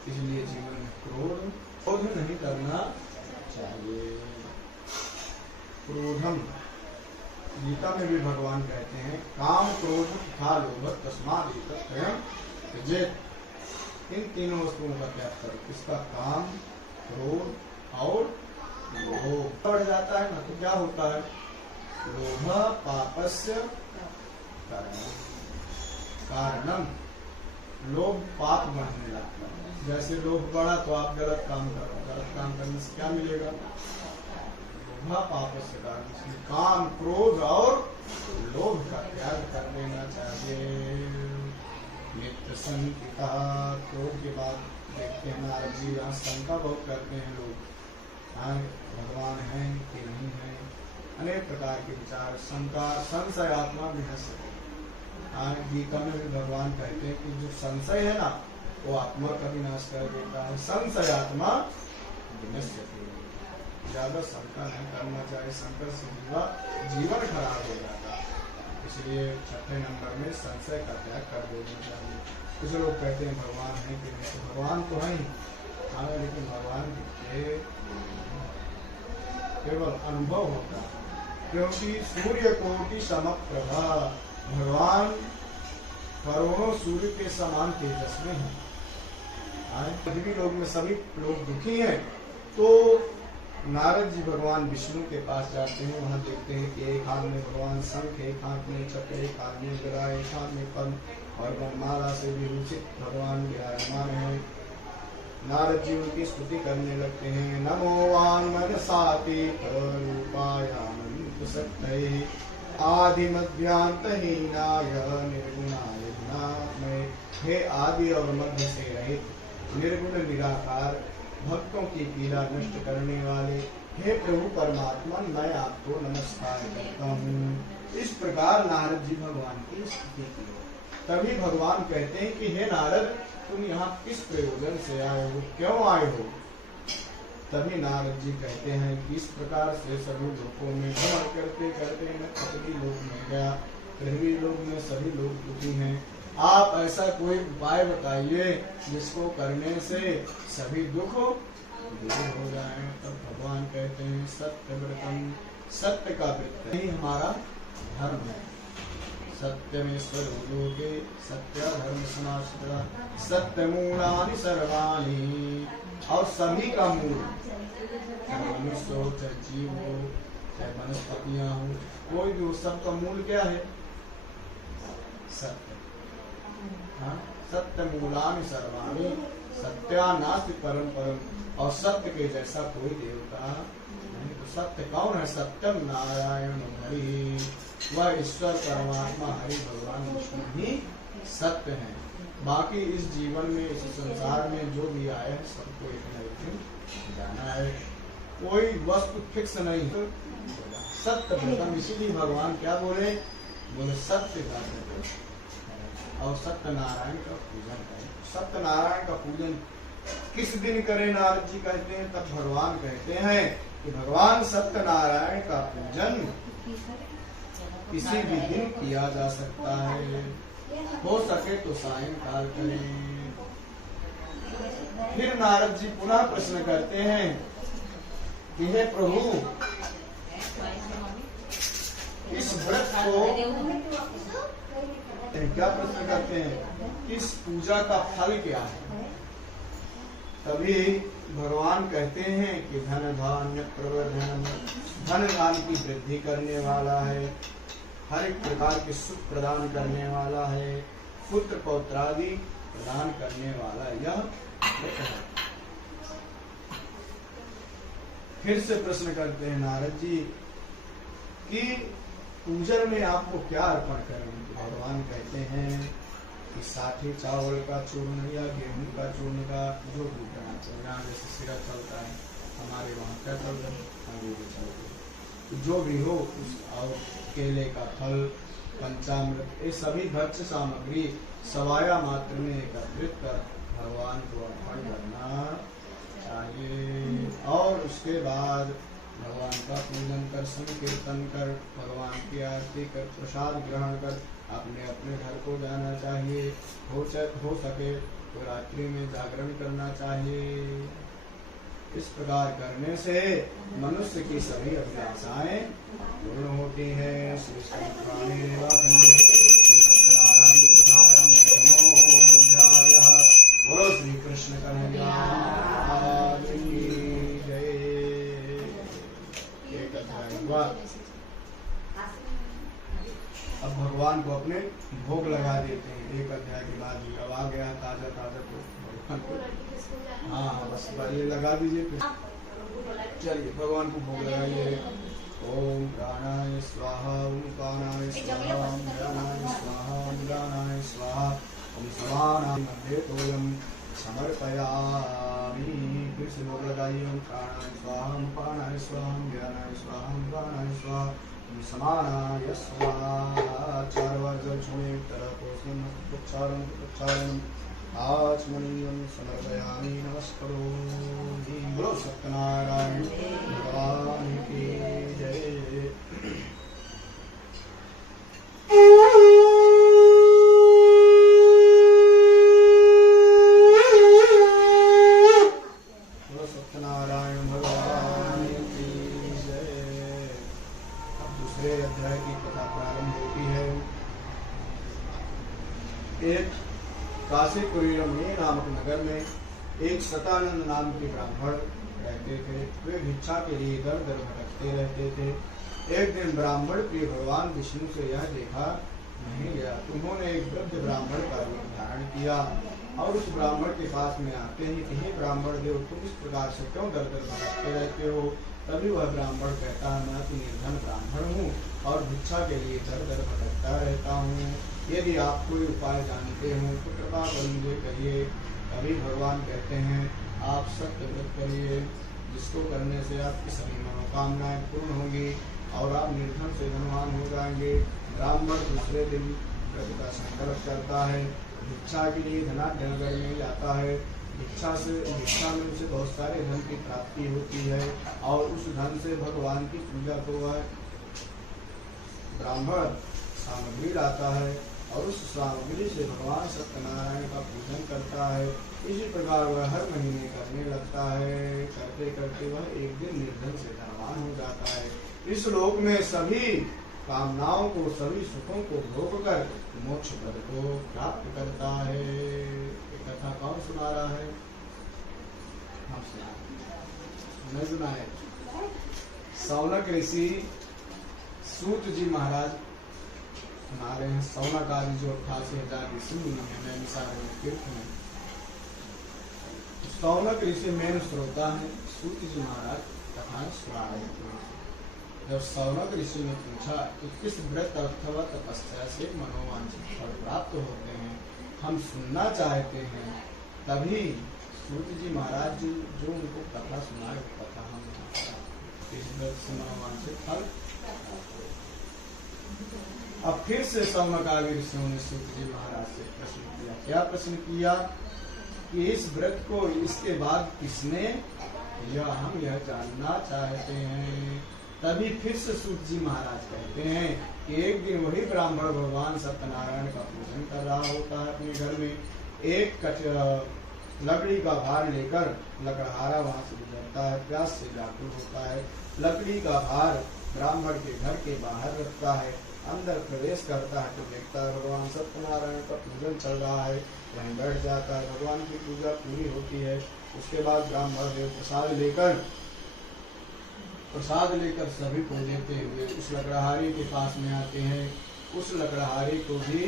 इसलिए जीवन में क्रोध नहीं करना चाहिए। क्रोधम, गीता में भी भगवान कहते हैं काम क्रोध तथा लोभ तस्मात् एतत्त्रयम् त्यजेत्। इन तीनों वस्तुओं का त्याग करो। इसका काम, क्रोध और लोभ बढ़ जाता है ना, तो क्या होता है? लोभ पापस्य कारणम। लोभ पाप बढ़ने लगता है। जैसे लोभ बढ़ा तो आप गलत काम करो, गलत काम करने से क्या मिलेगा? लोभ पापस्य कारणम। इसलिए काम, क्रोध और लोभ का त्याग कर देना चाहिए। नित्य संकिता, क्रोध के बाद देखते हैं नारद जी यहाँ शंका बहुत करते हैं लोग, भगवान है कि नहीं है, अनेक प्रकार के विचार, शंका, संशय आत्मा विनश्य। गीता में भी भगवान कहते हैं कि जो संशय है ना वो आत्मा का विनाश कर देता है। संशय आत्मा विनश्य। ज्यादा शंका नहीं करना चाहिए, शंका से जीवन खराब हो जाता है। इसलिए छठे नंबर में संशय का त्याग कर देना चाहिए। कुछ लोग कहते हैं भगवान है कि नहीं, तो भगवान तो है ही, लेकिन भगवान के केवल अनुभव होता है, क्योंकि सूर्य कोटि समप्रभा, भगवान करोड़ों सूर्य के समान तेजस्वी हैं। पृथ्वी लोक में सभी लोग दुखी हैं, तो नारद जी भगवान विष्णु के पास जाते हैं। वहाँ देखते हैं कि एक हाथ में भगवान शंख, एक हाथ में चक्र, एक हाथ में गदा, एक हाथ में पद्म और वनमाला से विभूषित भगवान विराजमान है। नारद जी उनकी स्तुति करने लगते हैं। नमो वाङ्मनसातीत रूपायानंत शक्तये आदि मध्यांतहीनाय निर्गुणाय गुणात्मये। हे आदि और मध्य से रहित निर्गुण निराकार भक्तों की पीड़ा नष्ट करने वाले हे प्रभु परमात्मा, मैं आपको नमस्कार करता हूँ। इस प्रकार नारद जी भगवान की स्तुति की। तभी भगवान कहते हैं कि हे नारद, तुम यहाँ किस प्रयोजन से आए हो, क्यों आए हो? तभी नारद जी कहते हैं कि इस प्रकार से सभी लोगों में भ्रमण करते करते मैं पृथ्वी लोक में गया। पृथ्वी लोक में सभी लोग दुखी हैं। आप ऐसा कोई उपाय बताइए जिसको करने से सभी दुख दूर हो जाए। तब भगवान कहते हैं सत्य व्रतम, सत्य का व्रत ही हमारा धर्म है। सत्यमेश्वर लोके सत्य धर्म सनातन, सत्य मूलानि सर्वाणि। और सभी का मूल, चाहे मनुष्य हो, चाहे जीव हो, चाहे वनस्पतियां हो, कोई भी हो, सबका मूल क्या है? सत्य। सत्य मूलानि सर्वाणि, सत्या नास्ति परम परम। और सत्य के जैसा कोई देवता नहीं। तो सत्य कौन है? सत्यम नारायण हरि, वह ईश्वर परमात्मा हरि भगवान विष्णु ही सत्य है। बाकी इस जीवन में, इस संसार में जो भी आया है सबको एक न एक दिन जाना है। कोई वस्तु फिक्स नहीं है। सत्य व्रतम, इसीलिए भगवान क्या बोले? सत्य का और सत्यनारायण का पूजन करें। सत्यनारायण का पूजन किस दिन करें? नारद जी कहते हैं। तब भगवान कहते हैं कि भगवान सत्यनारायण का पूजन किसी भी दिन किया जा सकता है, हो सके तो सायंकाल करें। फिर नारद जी पुनः प्रश्न करते हैं कि हे प्रभु, इस व्रत को क्या प्रश्न करते हैं? इस पूजा का फल क्या है? तभी भगवान कहते हैं कि धन धान्य प्रवर्धन, धन धान की वृद्धि करने वाला है, हर एक प्रकार के सुख प्रदान करने वाला है, पुत्र पौत्रादि प्रदान करने वाला यह व्रत है। फिर से प्रश्न करते हैं नारद जी कि पूजन में आपको क्या अर्पण करें? तो भगवान कहते हैं कि साठी चावल का चूर्ण या गेहूं का चूर्ण का जो भी करना चाहिए। यहाँ जैसे सिरा चलता है, हमारे वहाँ क्या चलता है, अंगूर चलते हैं, जो भी हो उस, और केले का फल, पंचामृत, ये सभी भक्ष्य सामग्री सवाया मात्र में एकत्रित कर भगवान को अर्पण करना चाहिए। और उसके बाद भगवान का पूजन कर, संकीर्तन कर, भगवान की आरती कर, प्रसाद ग्रहण कर अपने अपने घर को जाना चाहिए। हो सके तो रात्रि में जागरण करना चाहिए। इस प्रकार करने से मनुष्य की सभी अभिलाषाएं पूर्ण होती हैं। श्री सत्यनारायण बोलो श्री कृष्ण कन्हैया की जय। एक अध्याय हुआ। अब भगवान को अपने भोग लगा देते हैं। एक अध्याय के बाद ही अब आ गया ताजा ताजा तो भगवान को, हाँ बस ये लगा दीजिए। चलिए भगवान को भोग लगाइए। ओम प्राणाय स्वाहा, ओम प्राणाय स्वाहा, ओम प्राणाय स्वाहा, ओम प्राणाय स्वाहा, ओम समानाय मध्ये तोयम समर्पयामि। फिर से भोग लगाइए। ओम प्राणाय स्वाहा, ओम प्राणाय स्वाहा, ओम ज्ञानाय स्वाहा, ओम प्राणाय स्वाहा, ओम समानाय स्वाहा। 4 बार जल छूने तरह को प्रक्षालन आचमनीयम समर्पयामि। नमस्करोमि। बोलो सत्यनारायण भगवान की जय। बोलो सत्यनारायण भगवान की जय। अब दूसरे अध्याय की कथा प्रारंभ होती है। एक काशीपुरी नामक नगर में एक सतानंद नाम के ब्राह्मण रहते थे। वे भिक्षा के लिए दर दर भटकते रहते थे। एक दिन ब्राह्मण प्रिय भगवान विष्णु से यह देखा नहीं गया। उन्होंने एक वृद्ध ब्राह्मण का रूप धारण किया और उस ब्राह्मण के पास में आते ही कि हे ब्राह्मण देव, तुम इस प्रकार से क्यों दर दर भटकते रहते हो? तभी वह ब्राह्मण कहता है, मैं तो निर्धन ब्राह्मण हूँ और भिक्षा के लिए दर दर भटकता रहता हूँ। यदि आप कोई उपाय जानते हो तो कृपा कर मुझे कहिए। तभी भगवान कहते हैं, आप सत्य व्रत करिए, जिसको करने से आपकी सभी मनोकामनाएं पूर्ण होंगी और आप निर्धन से धनवान हो जाएंगे। ब्राह्मण दूसरे दिन व्रत का संकल्प करता है। भिक्षा के लिए धनाढ्य नगर में जाता है। भिक्षा में उसे बहुत सारे धन की प्राप्ति होती है और उस धन से भगवान की पूजा को वह ब्राह्मण सामग्री लाता है और उस सामग्री से भगवान सत्यनारायण का पूजन करता है। इसी प्रकार वह हर महीने करने लगता है। करते करते वह एक दिन निर्धन से धनवान हो जाता है। इस लोक में सभी कामनाओं को, सभी सुखों को भोग कर मोक्ष पद को प्राप्त करता है। ये कथा कौन सुना रहा है? हम सुना सुना है। सौनक ऋषि सूत जी महाराज सुना रहे हैं। सौनक आदि जो 88,000 ऋषि है तीर्थ में। सौनक ऋषि मेन श्रोता है। सूत जी महाराज कथाएं सुना रहे थे। जब सौनक ऋषि ने पूछा कि किस व्रत अथवा तपस्या से मनोवांछित फल प्राप्त होते हैं, हम सुनना चाहते हैं, तभी सूत जी महाराज जो उनको कथा सुनाए कथा हम किस व्रत से मनोवांछित फल। अब फिर से सौनक आदि ऋषियों ने सूत जी महाराज से प्रश्न किया। क्या प्रश्न किया कि इस व्रत को इसके बाद किसने, हम यह जानना चाहते हैं। तभी फिर से सूत जी महाराज कहते हैं कि एक दिन वही ब्राह्मण भगवान सत्यनारायण का पूजन कर रहा होता है अपने घर में। एक लकड़ी का भार लेकर लकड़हारा वहां से गुजरता है। प्यास से व्याकुल होता है। लकड़ी का भार ब्राह्मण के घर के बाहर रखता है। अंदर प्रवेश करता है तो देखता है भगवान सत्यनारायण का पूजन चल रहा है। वहीं बैठ जाता है। भगवान की पूजा पूरी होती है। उसके बाद ब्राह्मण देव प्रसाद लेकर सभी को देते हुए उस लकड़हारी के पास में आते हैं। उस लकड़हारी को भी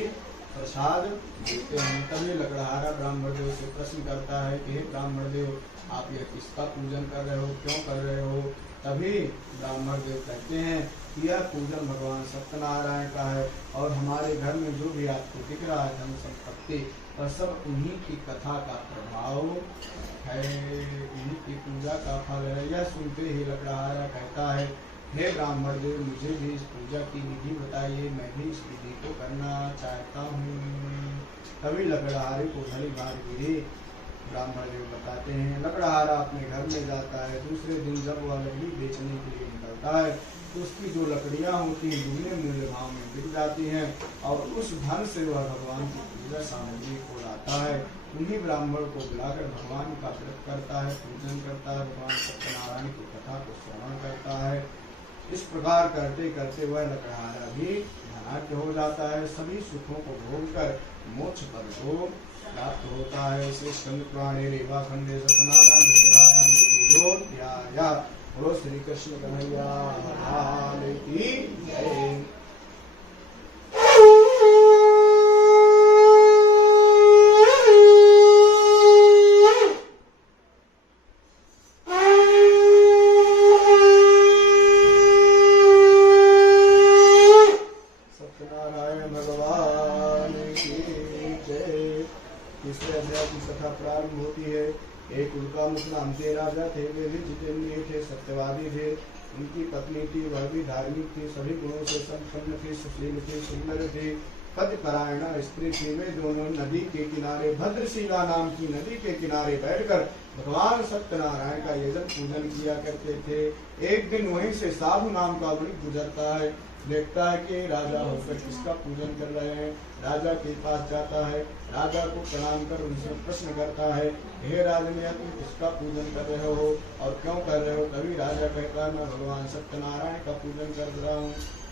प्रसाद देते हैं। तभी लकड़हारा ब्राह्मण देव से प्रश्न करता है कि हे ब्राह्मण देव, आप यह किसका पूजन कर रहे हो, क्यों कर रहे हो? तभी ब्राह्मण देव कहते हैं कि यह पूजन भगवान सत्यनारायण का है और हमारे घर में जो भी आपको दिख रहा है धन संपत्ति, वह सब उन्हीं की कथा का प्रभाव है, उन्हीं की पूजा का फल है। यह सुनते ही लकड़हारा कहता है, हे ब्राह्मण देव, मुझे भी इस पूजा की विधि बताइए, मैं भी इस विधि को करना चाहता हूँ। तभी लकड़हारे को भली बात गिरी ब्राह्मण देव बताते हैं लकड़हारा अपने घर में जाता है। दूसरे दिन जब वह लकड़ी बेचने के लिए निकलता है तो उसकी जो लकड़ियां होती हैं दुगने मूल्य भाव में बिक जाती हैं और उस धन से वह भगवान की पूजा सामग्री को लाता है। उन्हीं ब्राह्मण को बुलाकर भगवान का व्रत करता है, पूजन करता है, भगवान सत्यनारायण की कथा को श्रवण करता है। इस प्रकार करते करते वह लकड़हारा भी धनाढ्य हो जाता है। सभी सुखों को भोगकर मोक्ष पद को प्राप्त होता है। इसे स्कंद पुराणे रेवा खंडे सत्यनारायण बोलो श्री कृष्ण कन्हैया लाल की जय। सत्यनारायण भगवान की जय। तीसरे अध्याय की कथा प्रारंभ होती है। एक उल्कामुख नाम के राजा थे। वे भी जितेंद्रिय थे, सत्यवादी थे। उनकी पत्नी थी, वह भी धार्मिक थी, सभी गुणों से संपन्न थी, सुशील थी, सुंदर थी, पतिपरायणा स्त्री थी। वे दोनों नदी के किनारे भद्रशिला नाम की नदी के किनारे बैठकर भगवान सत्यनारायण का यजन पूजन किया करते थे। एक दिन वहीं से साधु नाम का वणिक गुजरता है। देखता है कि राजा होकर किसका पूजन कर रहे हैं। राजा के पास जाता है, राजा को प्रणाम कर उनसे प्रश्न करता है, हे राजन तुम किसका पूजन कर रहे हो और क्यों कर रहे हो। तभी राजा कहता है मैं भगवान सत्यनारायण का पूजन कर रहा हूँ।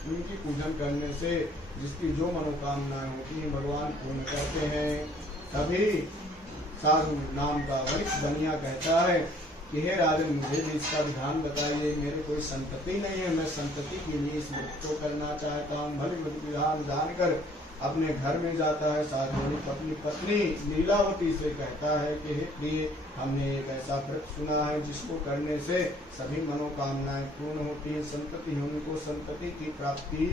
उनकी पूजन करने से जिसकी जो मनोकामनाएं होती हैं भगवान पूर्ण करते हैं। तभी साधु नाम का वरिष्ठ बनिया कहता है कि हे राजन मुझे भी इसका विधान बताइए। मेरे कोई संतति नहीं है, मैं संतति के लिए इस व्रत को करना चाहता हूँ। भले विधान जानकर अपने घर में जाता है। साधु अपनी पत्नी लीलावती से कहता है कि हे प्रिय, हमने एक ऐसा व्रत सुना है जिसको करने से सभी मनोकामनाएं पूर्ण होती है, संतति होने को संतति की प्राप्ति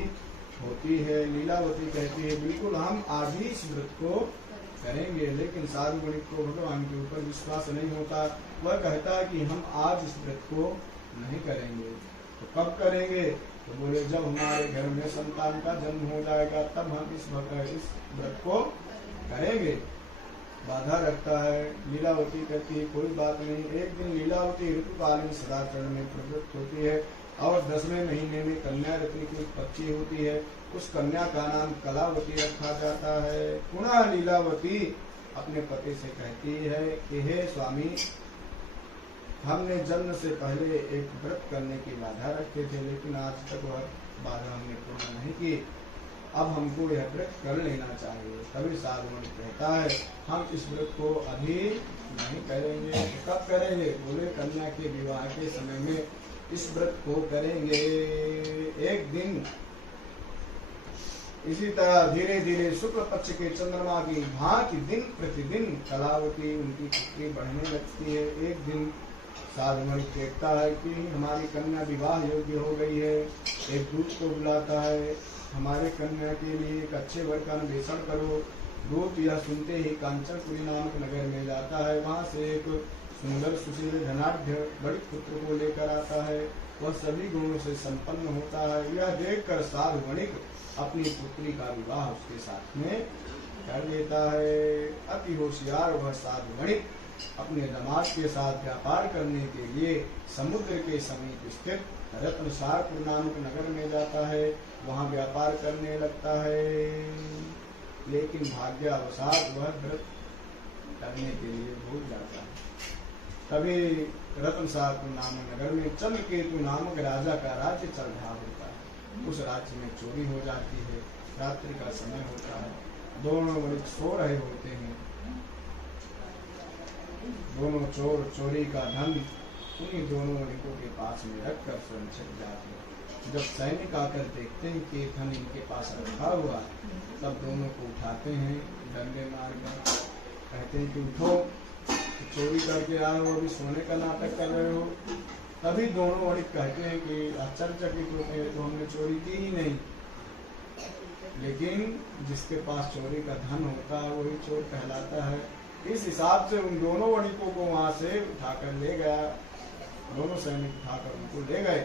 होती है। लीलावती कहती है बिल्कुल हम आज ही इस व्रत को करेंगे। लेकिन साधु वणिक को भगवान के ऊपर विश्वास नहीं होता। वह कहता है कि हम आज इस व्रत को नहीं करेंगे। तो कब करेंगे? तो बोले जब हमारे घर में संतान का जन्म हो जाएगा तब हम इस व्रत को करेंगे। बाधा रखता है। लीलावती कहती है कोई बात नहीं। एक दिन लीलावती ऋतुकालीन सदाचरण में प्रवृत्त होती है और 10वें महीने में कन्या रत्न की उत्पत्ति होती है। उस कन्या का नाम कलावती रखा जाता है। पुनः लीलावती अपने पति से कहती है कि हे स्वामी, हमने जन्म से पहले एक व्रत करने की बाधा रखे थे, लेकिन आज तक वह बाधा हमने पूर्ण नहीं की। अब हमको यह व्रत कर लेना चाहिए। तभी साधु कहता है हम इस व्रत को अभी नहीं करेंगे। कब करेंगे? बोले कन्या के विवाह के समय में इस व्रत को करेंगे। एक दिन इसी तरह धीरे धीरे शुक्ल पक्ष के चंद्रमा की भांति दिन प्रतिदिन कलावती उनकी पुत्री बढ़ने लगती है। एक दिन साधु देखता है कि हमारी कन्या विवाह योग्य हो गई है। एक दूत को बुलाता है, हमारे कन्या के लिए एक अच्छे वर का अन्वेषण करो। दूत यह सुनते ही कांचनपुरी नामक नगर में जाता है। वहाँ से एक सुंदर सुशील धनाढ्य बड़ी पुत्र को लेकर आता है। वह सभी गुणों से संपन्न होता है। यह देखकर साधु वणिक अपनी पुत्री का विवाह उसके साथ में कर लेता है। अति होशियार वह साधु वणिक अपने दामाद के साथ व्यापार करने के लिए समुद्र के समीप स्थित रत्नसारपुर नामक नगर में जाता है। वहाँ व्यापार करने लगता है। लेकिन भाग्यावशात वह व्रत करने के लिए भूल जाता है। तभी रत्नसारपुर नामक नगर में चंद्रकेतु नामक राजा का राज्य चल रहा होता है। उस राज्य में चोरी हो जाती है। रात्रि का समय होता है। दोनों वणिक सो रहे होते हैं। दोनों चोर चोरी का धन उन्हीं दोनों वणिकों के पास में रखकर स्वयं छिप जाते हैं। जब सैनिक आकर देखते हैं कि धन इनके पास रखा हुआ, तब दोनों को उठाते हैं, डंडे मारकर कहते हैं कि उठो, चोरी करके आए हो, अभी सोने का नाटक कर रहे हो। तभी दोनों वणिक कहते हैं कि आश्चर्यचकित होते हैं, तो हमने चोरी की ही नहीं। लेकिन जिसके पास चोरी का धन होता है वही चोर कहलाता है। इस हिसाब से उन दोनों वणिकों को वहां से उठाकर ले गया। दोनों सैनिक उठाकर उनको ले गए।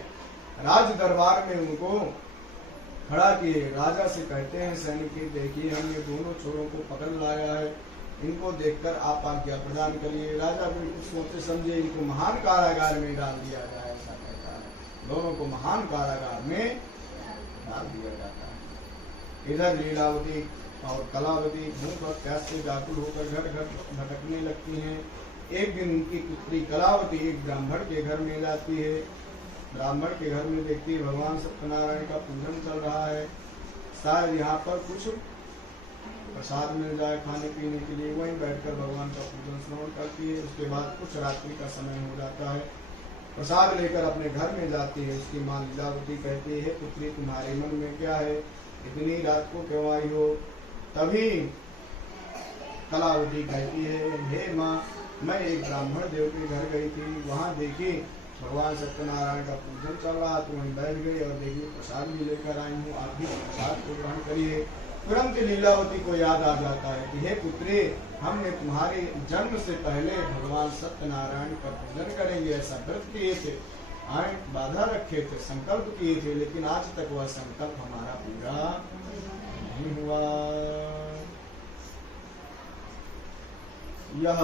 राज दरबार में उनको खड़ा किए। राजा से कहते हैं सैनिक देखिए हम ये दोनों चोरों को पकड़ लाया है। इनको देखकर आप आज्ञा प्रदान करिए। राजा बिल्कुल सोचे समझे इनको महान कारागार में डाल दिया जाए, ऐसा कहता है। दोनों को महान कारागार में डाल दिया जाता है। इधर लीलावती और कलावती भूख और प्यास से व्याकुल होकर घर घर भटकने लगती हैं। एक दिन उनकी पुत्री कलावती एक ब्राह्मण के घर में जाती है। ब्राह्मण के घर में देखती है भगवान सत्यनारायण का पूजन चल रहा है, शायद यहाँ पर कुछ प्रसाद मिल जाए खाने पीने के लिए। वहीं बैठकर भगवान का पूजन श्रवण करती है। उसके बाद कुछ रात्रि का समय हो जाता है, प्रसाद लेकर अपने घर में जाती है। उसकी माँ लीलावती कहती है, पुत्री तुम्हारे मन में क्या है, इतनी रात को क्यों आई हो? तभी कलावती कहती है, हे माँ, मैं एक ब्राह्मण देव के घर गई थी, वहाँ देखी भगवान सत्यनारायण का पूजन चल रहा, तो वहीं बैठ गई और देखी प्रसाद भी लेकर आई हूँ, आप भी प्रसाद को ग्रहण करिए। तुरंत लीलावती को याद आ जाता है कि हे पुत्री, हमने तुम्हारे जन्म से पहले भगवान सत्यनारायण का पूजन करेंगे ऐसा व्रत किए थे, बाधा रखे थे, संकल्प किए थे, लेकिन आज तक वह संकल्प हमारा पूरा नहीं हुआ। यह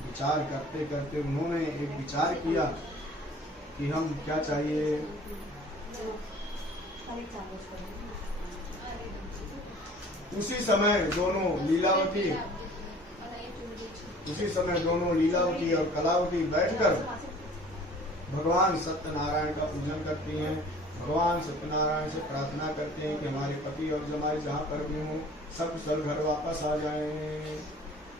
विचार करते करते उन्होंने एक विचार किया कि हम क्या चाहिए। उसी समय दोनों लीलावती और कलावती बैठकर भगवान सत्यनारायण का पूजन करती हैं। भगवान सत्यनारायण से प्रार्थना करते हैं कि हमारे पति और जमाई जहाँ पर भी हों सब कुशल घर वापस आ जाएं।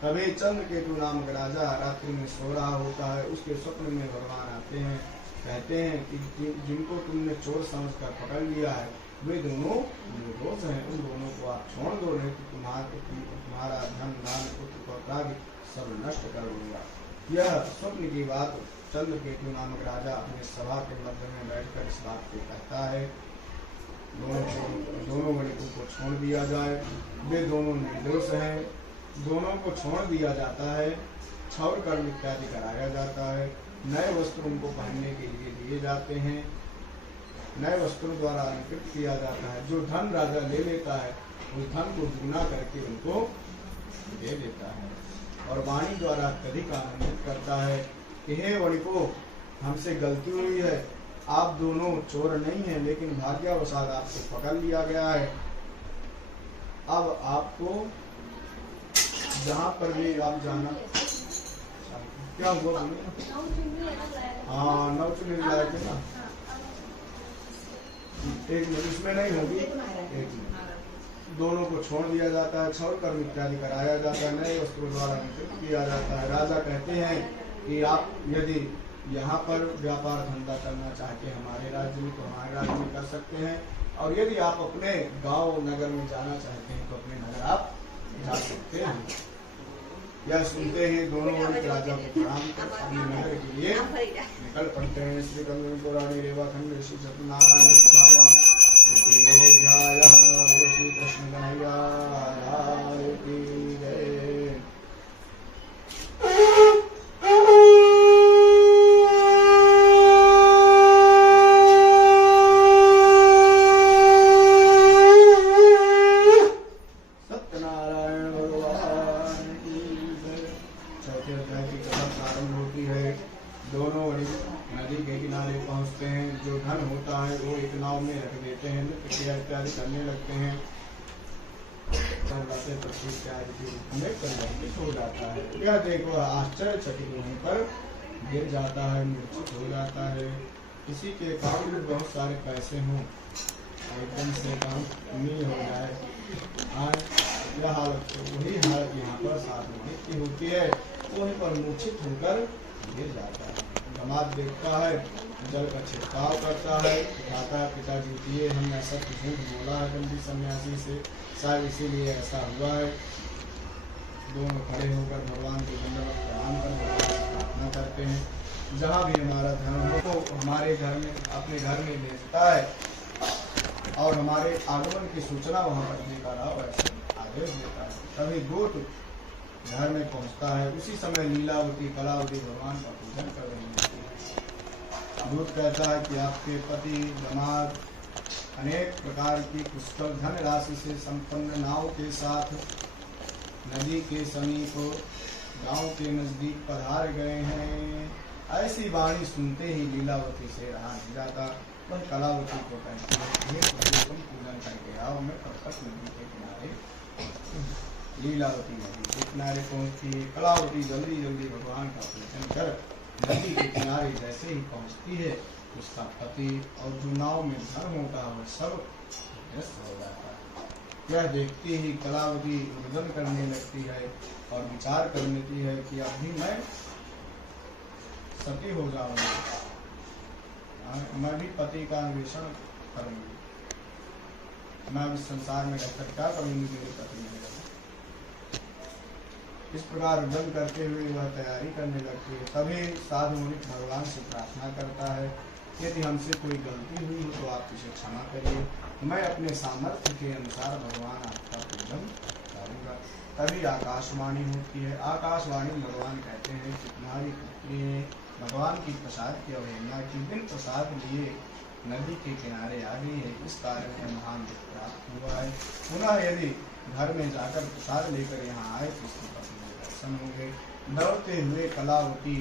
तभी चंद्रकेतु नामक राजा रात्रि में सो रहा होता है। उसके स्वप्न में भगवान आते हैं, कहते हैं कि जिनको तुमने चोर समझकर पकड़ लिया है वे दोनों निर्दोष हैं, उन दोनों को आप छोड़ दो, नहीं तो तुम्हारा धन दान पुत्र पौत्रादि सब नष्ट कर दूंगा। यह स्वप्न की बात चंद्रकेतु नामक राजा अपने सभा के मध्य में बैठकर इस बात को कहता है। दोनों वणिकों को छोड़ दिया जाए, वे दोनों निर्दोष हैं। दोनों को छोड़ दिया जाता है, क्षौर कर्म इत्यादि कराया जाता है। नए वस्त्र उनको पहनने के लिए दिए जाते हैं, नए वस्त्रों द्वारा अलंकृत किया जाता है। जो धन राजा ले लेता है उस धन को दुगना करके उनको दे देता है और वाणी द्वारा अत्यधिक आनंदित करता है कि हे वणिकों, हमसे गलती हुई है, आप दोनों चोर नहीं हैं, लेकिन भाग्यवशात आपको पकड़ लिया गया है। अब आपको जहाँ पर भी आप जाना, क्या हुआ? हाँ, नौ चुनी लाए थे ना, एक मिनट इसमें नहीं होगी, एक मिनट। दोनों को छोड़ दिया जाता है, क्षौर कर्म इत्यादि कराया जाता है, नए वस्त्रों द्वारा अलंकृत किया जाता है। राजा कहते हैं कि आप यदि यहाँ पर व्यापार धंधा करना चाहते हैं हमारे राज्य में तो हमारे राज्य में कर सकते हैं, और यदि आप अपने गांव नगर में जाना चाहते हैं तो अपने नगर आप जा सकते हैं। यह सुनते ही दोनों राजा को प्रणाम कर अपने नगर के लिए निकल पड़ते हैं। श्री कल्याणी रेवाखंड श्री सत्यनारायण श्री कृष्ण कन्हैया लाल की जय। करने लगते हैं, हो जाता है। यह देखो आश्चर्यचकित होकर गिर जाता है, मूर्छित हो जाता है। किसी के अकाउंट में बहुत सारे पैसे हों एकदम से अकाउंट नहीं हो जाए, यह हालत वही हालत यहाँ पर साधु की होती है। वहीं पर मूर्छित होकर गिर जाता है। दामाद देखता है, जल का छिड़काव करता है, उठाता है, पिताजी दिए हमने ऐसा झूठ बोला है गंदी सन्यासी से, शायद इसीलिए ऐसा हुआ है। दोनों खड़े होकर भगवान के दंडवत प्रणाम कर प्रार्थना करते हैं। जहाँ भी हमारा धर्म हो तो हमारे घर में अपने घर में भेजता है और हमारे आगमन की सूचना वहाँ पर देकर आओ ऐसे आदेश देता है। तभी दूत घर में पहुँचता है। उसी समय लीलावती कलावती भगवान का पूजन कर रही है। दूत कहता है कि आपके पति दामाद अनेक प्रकार की पुष्कल धन राशि से संपन्न नाव के साथ नदी के समीप गांव के नजदीक पधार गए हैं। ऐसी वाणी सुनते ही लीलावती से रहा नहीं जाता। वह कलावती को कहती है, ये प्रभु तुम पूजन करके आओ, मैं कब तक नदी के किनारे। लीलावती नदी के किनारे पहुंचती है। कलावती जल्दी जल्दी भगवान का पूजन कर नदी के किनारे जैसे ही पहुंचती है, उसका पति और जो नाव में धन होता है वह सब व्यस्त हो जाता है। यह देखती ही कलावती रुदन करने लगती है और विचार कर लेती है कि अभी मैं सती हो जाऊंगी, मैं भी पति का अन्वेषण करूंगी, मैं इस संसार में रहकर क्या करूंगी, मेरे पति में। इस प्रकार रुदन करते हुए वह तैयारी करने लगती है। तभी साधु मुनि भगवान से प्रार्थना करता है, यदि हमसे कोई गलती हुई हो तो आप इसे क्षमा करिए, मैं अपने सामर्थ्य के अनुसार भगवान आपका पूजन करूंगा। तभी आकाशवाणी होती है। आकाशवाणी भगवान कहते हैं कि तुम्हारी पुत्री ने भगवान की प्रसाद की अवहेलना की, बिन प्रसाद लिए नदी के किनारे आ गई है, इस कारण में महान दुख प्राप्त हुआ है। पुनः यदि घर में जाकर प्रसाद लेकर यहाँ आए तो इसके पति में दर्शन होंगे। दौड़ते हुए कलावती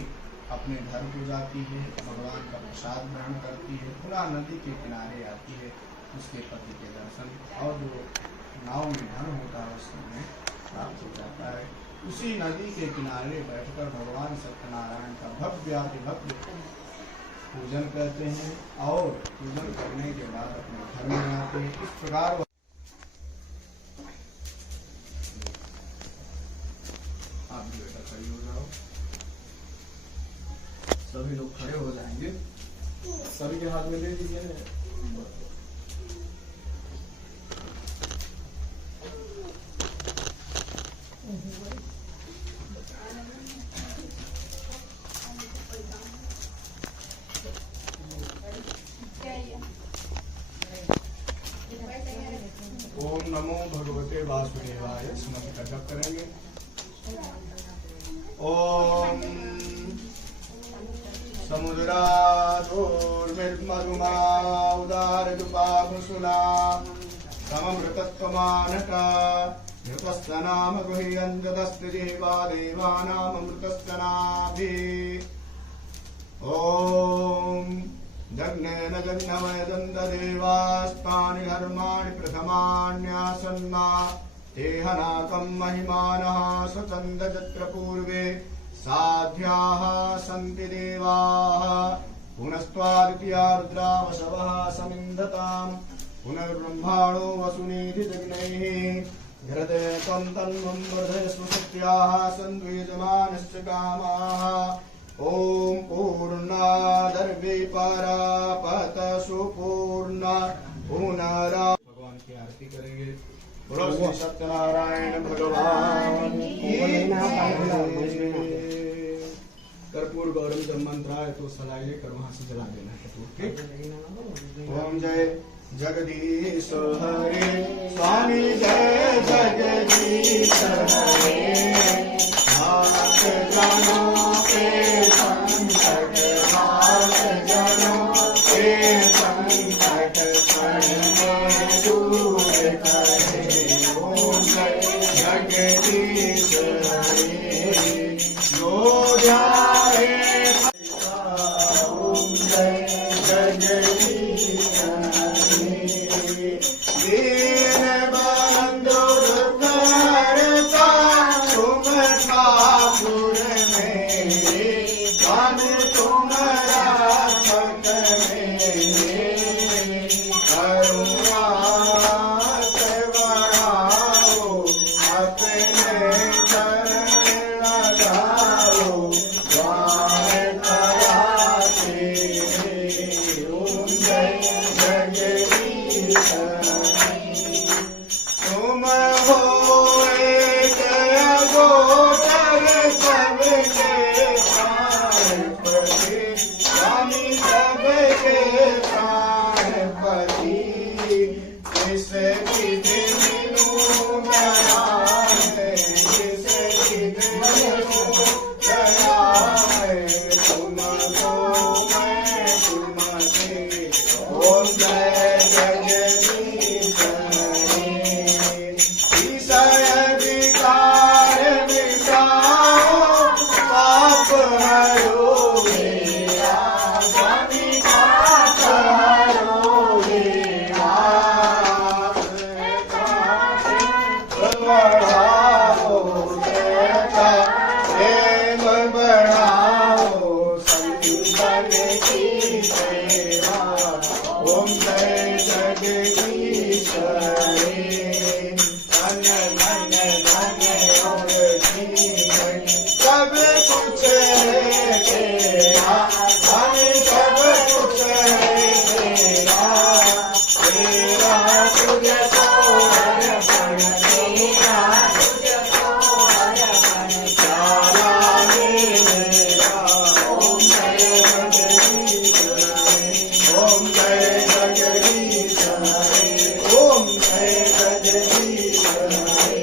अपने घर को जाती है, भगवान का प्रसाद ग्रहण करती है, पुनः नदी के किनारे आती है, उसके पति के दर्शन और जो नाव में धन होता है उसमें प्राप्त हो जाता है। उसी नदी के किनारे बैठकर भगवान सत्यनारायण का भव्य पूजन करते हैं और पूजन करने के बाद अपने घर में आते हैं। इस प्रकार आप भी बेटा खड़ी हो जाओ, सभी लोग खड़े हो जाएंगे, सभी के हाथ में दे दीजिए। ओम नमो भगवते वासुदेवाय, स्मृति का जप करेंगे। ओम समुद्राधोर्मिर्मधुमा उदारदुपाभुसुना सममृतत्वमानका घृतस्तनाम गुह्यन्तदस्ति देवानामृतस्तनाभिः। ओम जग्नेन जग्नमय दन्तदेवास्तानि धर्माणि प्रथमान्यासन्ना तेहनाकं महिमानः स्वचन्दजत्र पूर्वे साध्याः सन्ति देवाः। पुनस्त्वादित्या रुद्रा वसवः समिन्धताम् पुनर्ब्रह्माणो वसुनीति जग्नैः। हृदय त्वं तन्वं वर्धयस्व सत्याः सन्द्विजमानश्च कामाः। ओम पूर्णादर्वे परापत सुपूर्ण पुनरा। भगवान की आरती करेंगे। बोलो श्री सत्यनारायण भगवान की। कर्पूर गौरम जब मंत्र आए तो सलाई लेकर वहां से जला देना है कपूर। ठीक। ओम जय जगदीश हरे स्वामी, जय जगदीश हरे। नाथ जानो के संकट, नाथ जानो के संकट क्षण में दूर करे। ओम जय जगदीश हरे जो जाए। ओम जय जगदीश हरे दीन बंधु दुख हरता तुम ठाकुर मेरे, ज्ञान तुम रक्षक मेरे। करुणा बढ़ाओ अपने चरण लगाओ, द्वार कराते। ओम जय जगदीश तुम हो एक गोचर सबके प्राणपति, स्वामी सबके प्राणपति। किसकी दिनु गया है, किसकी दिनु गया है, तुमको मैं तुमसे। ओम जय जगदीश हरे। ईशय विकार सब कुछ है तेरा, धन सब कुछ है तेरा, तेरा तुझको अर्पण, तेरा तुझको अर्पण, प्यारा मेरा। ओम जय जगदीश हरे, ओम जय जगदीश हरे, ओम जय जगदीश हरे।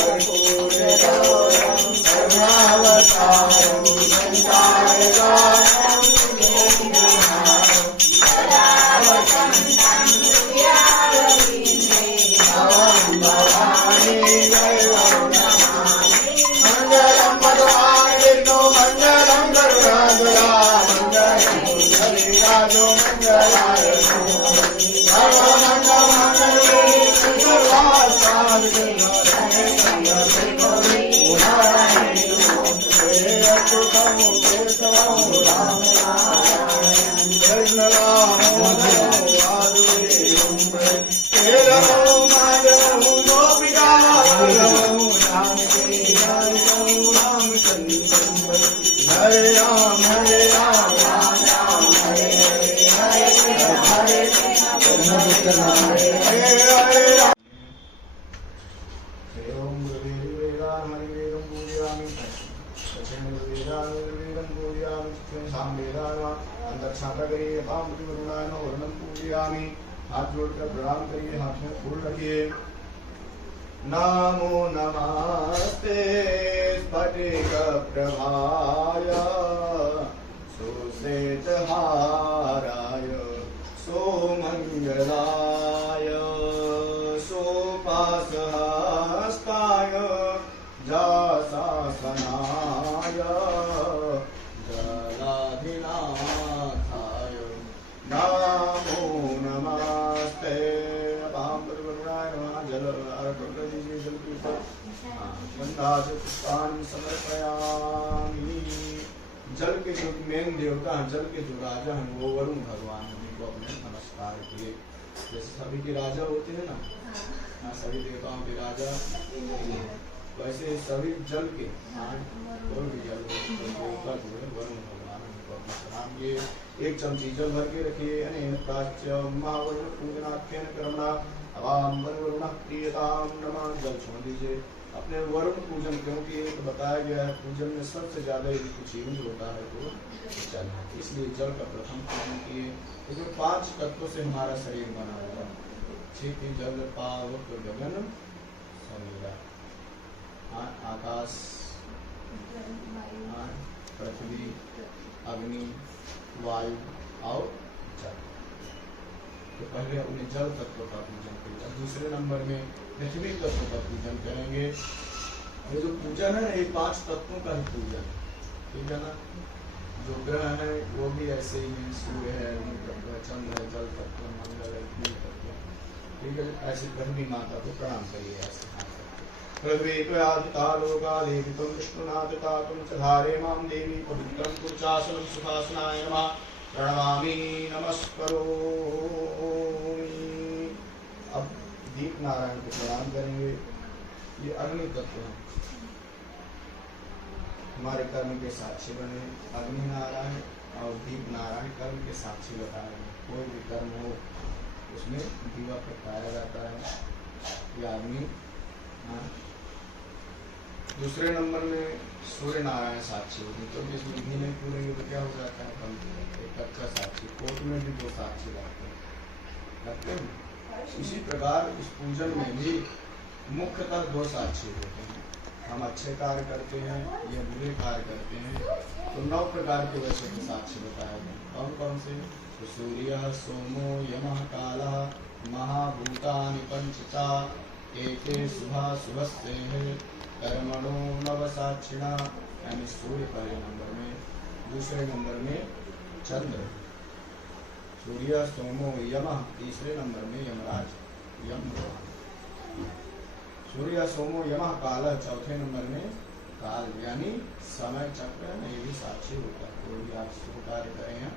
कर्पूरगौरं करुणावतारं संसारसारं भुजगेन्द्रहारं सदा वसन्तं हृदयारविन्दे भवं भवानी दैवं नमामि। मङ्गलं भगवान् विष्णु मङ्गलं गरुडाध्वजा मङ्गलं पुण्डरीकाक्षो मङ्गलाय सर्वमङ्गलमाङ्गल्ये सर्वार्थसाधिके हरे राम हरे राम राम राम हरे हरे, हरे कृष्ण हरे कृष्ण हरे हरे। एवं वेदान् हरिवेदं पूजयामि, वेदं पूजयामि, साम वेदान् अंतरछाता करिए, पाम प्रतिवरुणाय वर्णम पूजयामि। हाथ जोड़कर प्रणाम करिए, हाथ में फूल रखिए। नमो नमस्ते स्फटिक प्रभाय सुश्वेतहाराय सोमंगलाय सोपासहस्ताय जासासनाय जलाधिनाथाय नमो नमस्ते। अपां परिवरुणाय नमः। जल अर्पण कर दीजिए, जल के ऊपर गंगा से पुष्पाणि समर्पयामि। जल के जो मेन देवता हैं, जल के जो राजा हैं वो वरुण भगवान हैं, उनको अपने नमस्कार किए। जैसे सभी के राजा होते हैं ना, सभी देवताओं के राजा, वैसे सभी जल के कोई भी जल देवता जो है वरुण भगवान, उनको अपना प्रणाम। ये एक चमची जल भर के रखिए। अनेन प्राच्य महावरुण पूजनाख्यन कर्मणा अवाम वरुण प्रियताम नमः। जल छोड़ दीजिए। अपने वरुण पूजन, क्योंकि एक बताया गया है पूजन में सबसे ज्यादा यदि कुछ यूज होता है तो जल, इसलिए जल का प्रथम पूजन किए। तो 5 तत्वों से हमारा शरीर बना हुआ है। ठीक, जल पावक गगन समीरा, आकाश, पृथ्वी, अग्नि, वायु और जल। तो पहले अपने जल तत्व का पूजन करेंगे। दूसरे नंबर में पृथ्वी तत्व का पूजन करेंगे। ये जो पूजन है ये 5 तत्वों का ही पूजन, ठीक है ना। जो ग्रह है वो भी ऐसे ही है, सूर्य है, अग्नि तत्व, चंद्र है, जल तत्व, मंगल है, भूमि तत्व, ठीक है। ऐसे पृथ्वी माता को प्रणाम करिए। ऐसे पृथ्वी त्वयादिता लोकादेवितं विष्णुनादिता तुम चधारे मां देवी पवित्रं कुर्चासनं सुखासनाय नमः प्रणमामि नमस्करोमि। अब दीप नारायण को प्रणाम करेंगे। ये अग्नि तत्व है, हमारे कर्म के साक्षी बने। अग्नि नारायण और दीप नारायण कर्म के साक्षी बताए गए। कोई भी कर्म हो उसमें दीवा प्रगटाया जाता है, या अग्नि। दूसरे नंबर में सूर्य नारायण साक्षी होगी, तो इसमें घी नहीं पूरेंगे तो क्या हो जाता है, कम एक अच्छा साक्षी। कोर्ट में भी 2 साक्षी लगते हैं। इसी प्रकार इस पूजन में भी मुख्यतः 2 साक्षी होते हैं। हम अच्छे कार्य करते हैं या बुरे कार्य करते हैं तो 9 प्रकार के वैसे के साक्षी बताए गए। कौन कौन से? तो सूर्य, सोमो, यमः, कालः, महाभूतानि पंचचा, एके शुभा शुभस्ते कर्मणो नव साक्षिणा। यानी सूर्य पहले नंबर में, दूसरे नंबर में चंद्र, सूर्य, सोमो, यमः, तीसरे नंबर में यमराज, यम। सूर्य, सोमो, यमः, कालः, चौथे नंबर में काल, यानी समय चक्र में भी साक्षी होता है। कोई भी आप शुभ कार्य करें या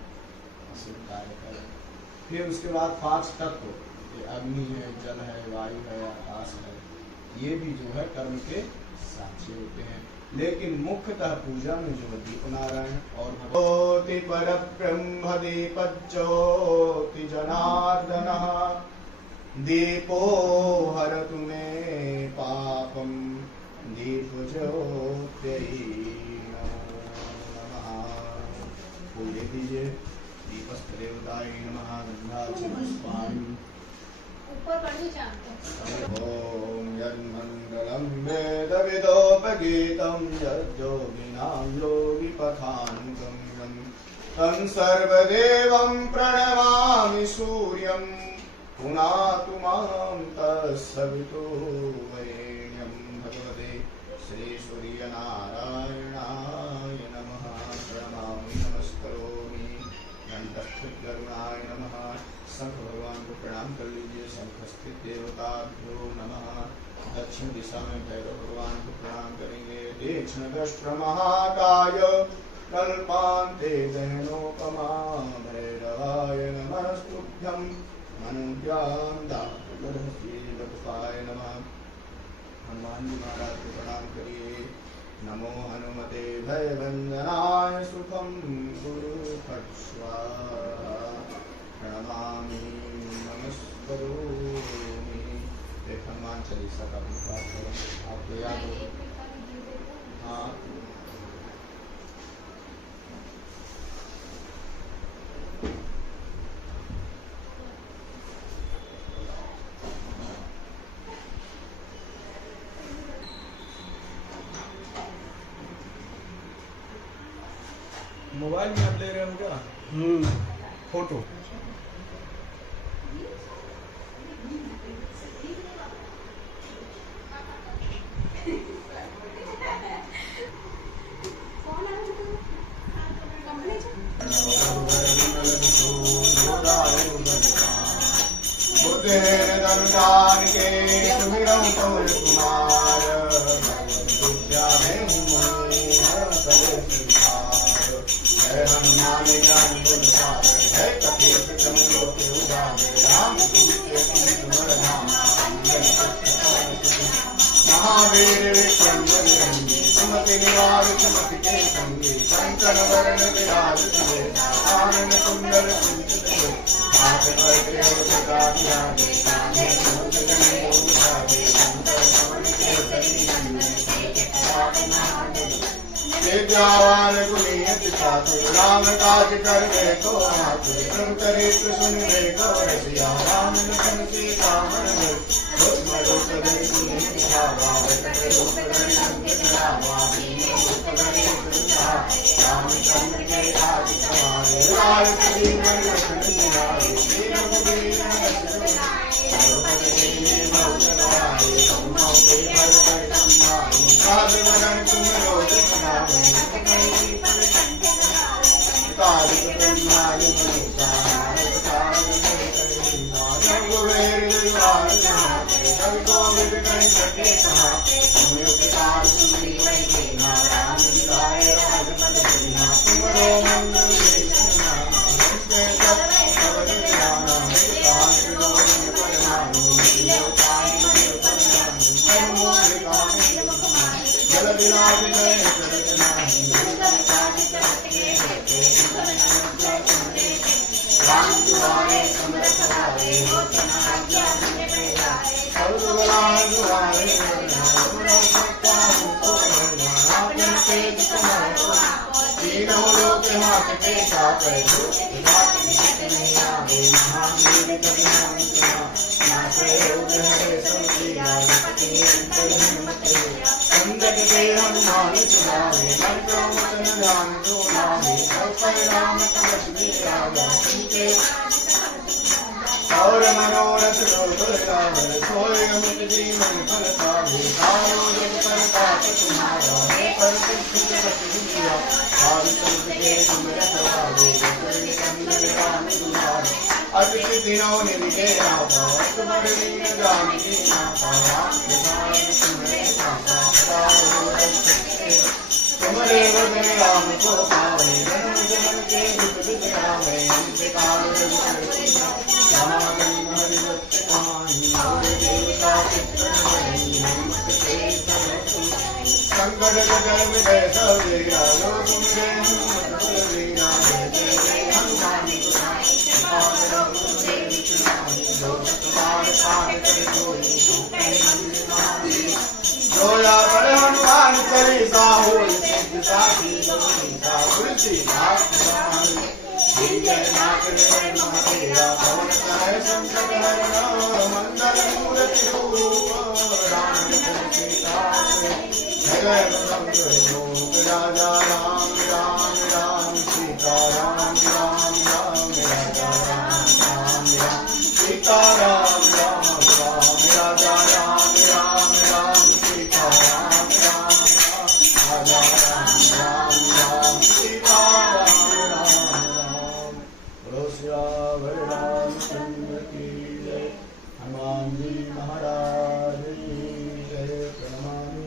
अशुभ कार्य करें। फिर उसके बाद 5 तत्व, ये अग्नि है, जल है, वायु है, आकाश है, ये भी जो है कर्म के साक्षी होते हैं। लेकिन मुख्यतः पूजा में जो दीप नारायण और भगवती पर ब्रह्म दीपज्योति जनार्दन दीपो हरतु मे पापम दीप ज्योत्यै नमः। फूल दे दीजिए। दीपस्थ देवताय नमः। गंधाचलपुष्पाणि ऊपर कर दो चांद। ओम यन्मंगलम वेदविदोपगीतं यद्योगिनां योगिपथानुगम्यं तं सर्वदेवं प्रणमामि सूर्यं पुनातु मां तत्सवितुर्वरेण्यं। भगवते श्री सूर्यनारायणाय नमः। प्रणमामि नमस्करोमि। गरुणाय नमः। शंख भगवान को प्रणाम कर लीजिए। शंखस्थित देवताभ्यो नमः। दक्षिण दिशा में भैरव भगवान को प्रणाम करेंगे। तीक्ष्णदष्ट्र महाकाय कल्पान्ते दहनोपमा भैरवाय नमस्तुभ्यं। अनुज्ञां दातुमर्हसि वटुकाय नमः। हनुमान जी महाराज को प्रणाम करिए। नमो हनुमते भयभंजनाय सुखं गुरु फट् स्वाहा। प्रणमामि नमस्करोमि। एक हनुमान चालीसा का भी पाठ करें। आपको याद हो? हाँ, मोबाइल में आप ले रहे हो क्या? फोटो जान के सुमिरं पवन कुमार विद्या में जय हनुमान ज्ञान गुण सागर जय कपीश चंद्र के उजागर राम दूत तुमर धाम महावीर विक्रम बजरंगी सुमति निवार सुमति के संगी कंचन वरण विराज सुबेसा कानन कुंडल कुंचित हाथ पर केवल सदा विराजे कान्हे मूल जने उठावे शंकर पवन के विद्यावान गुणियति साधु राम काज करवे को हाथु तुम चरित्र सुनवे को रसिया राम लखन सीता मन में सूक्ष्म रूप धरि गुणे दिखावा बड़े रूप धरि संकट लावा दीने रूप धरि सुधा रामचंद्र के काज सवारे लाल जीवन लखन निहारे दीन बुद्धि द्रौपदी के बहुत दयालु तुम के भर कर संभाली साधु वदन तुम रोज बनावे कालिक ब्रह्मादि मनीषा नारद सारद सहित रघुवीर दुर्वार समाते सब गोविंद कहि सके कहा तुम उपकार सुग्रीव के नारायण गाय राजपद देना तुमरो मंगल देशना नमस्ते सब जाना कांत गोविंद परमानु देवताय परमानु परमो विकास जल विराज गए जगत नाही राम दुआरे समर्थ भावे होत न आज्ञा तुमने बैठाए सर्वबला दुआरे तुमने सत्ता हमको भरना आपने तेज तुम्हारो तीनों लोक हाथ पे छापे दुष्ट बात निकट नहीं आवे महावीर कभी नाम सुना नासे रोग हरे सब पीरा विपति अंतर हिम्मत संकट के हनुमान छुड़ावे मन को मत न ध्यान दो लावे सब पर राम तपस में राजा उनके और मनोरथ लोक गावे सोए अमित जीवन फल पावे सारो जग पर पाप तुम्हारा हे पर सिद्ध जगत दुनिया रामचंद्र के तुम रखवावे जगत निकंदन राम दुलारे अतिथि दिनों निधि आपा अकबर दीन जानकी नाथा राम दुलारे तुम्हारे पापा तुम्हारे वदन राम को पावे जन्म जन्म के दुख दुख रावे अंत काल रघुपति हरि भक्त संकट जय विजय सब वीरा लोक विजय हनुमत बल वीरा जय जय जय हनुमान गोसाई कृपा करो गुरुदेव चुनाई जो सतबार पार कर कोई जोया पर हनुमान चालीसा होई सिद्ध साखी गोविंदा तुलसीदास सहाय जय नाथ जय महादेवा पवन तनय संकट हरण मंगल मूर्ति रूप राम सीता जय लोक राजा राम राम राम सीता राम राम राम राजा राम राम राम सीता राम राम राम राजा राम राम राम सीता राम राम राजा राम राम राम सीता राम राम राम बोलो श्यावर रामचंद्र की जय हनुमान जी महाराज की जय प्रणमामि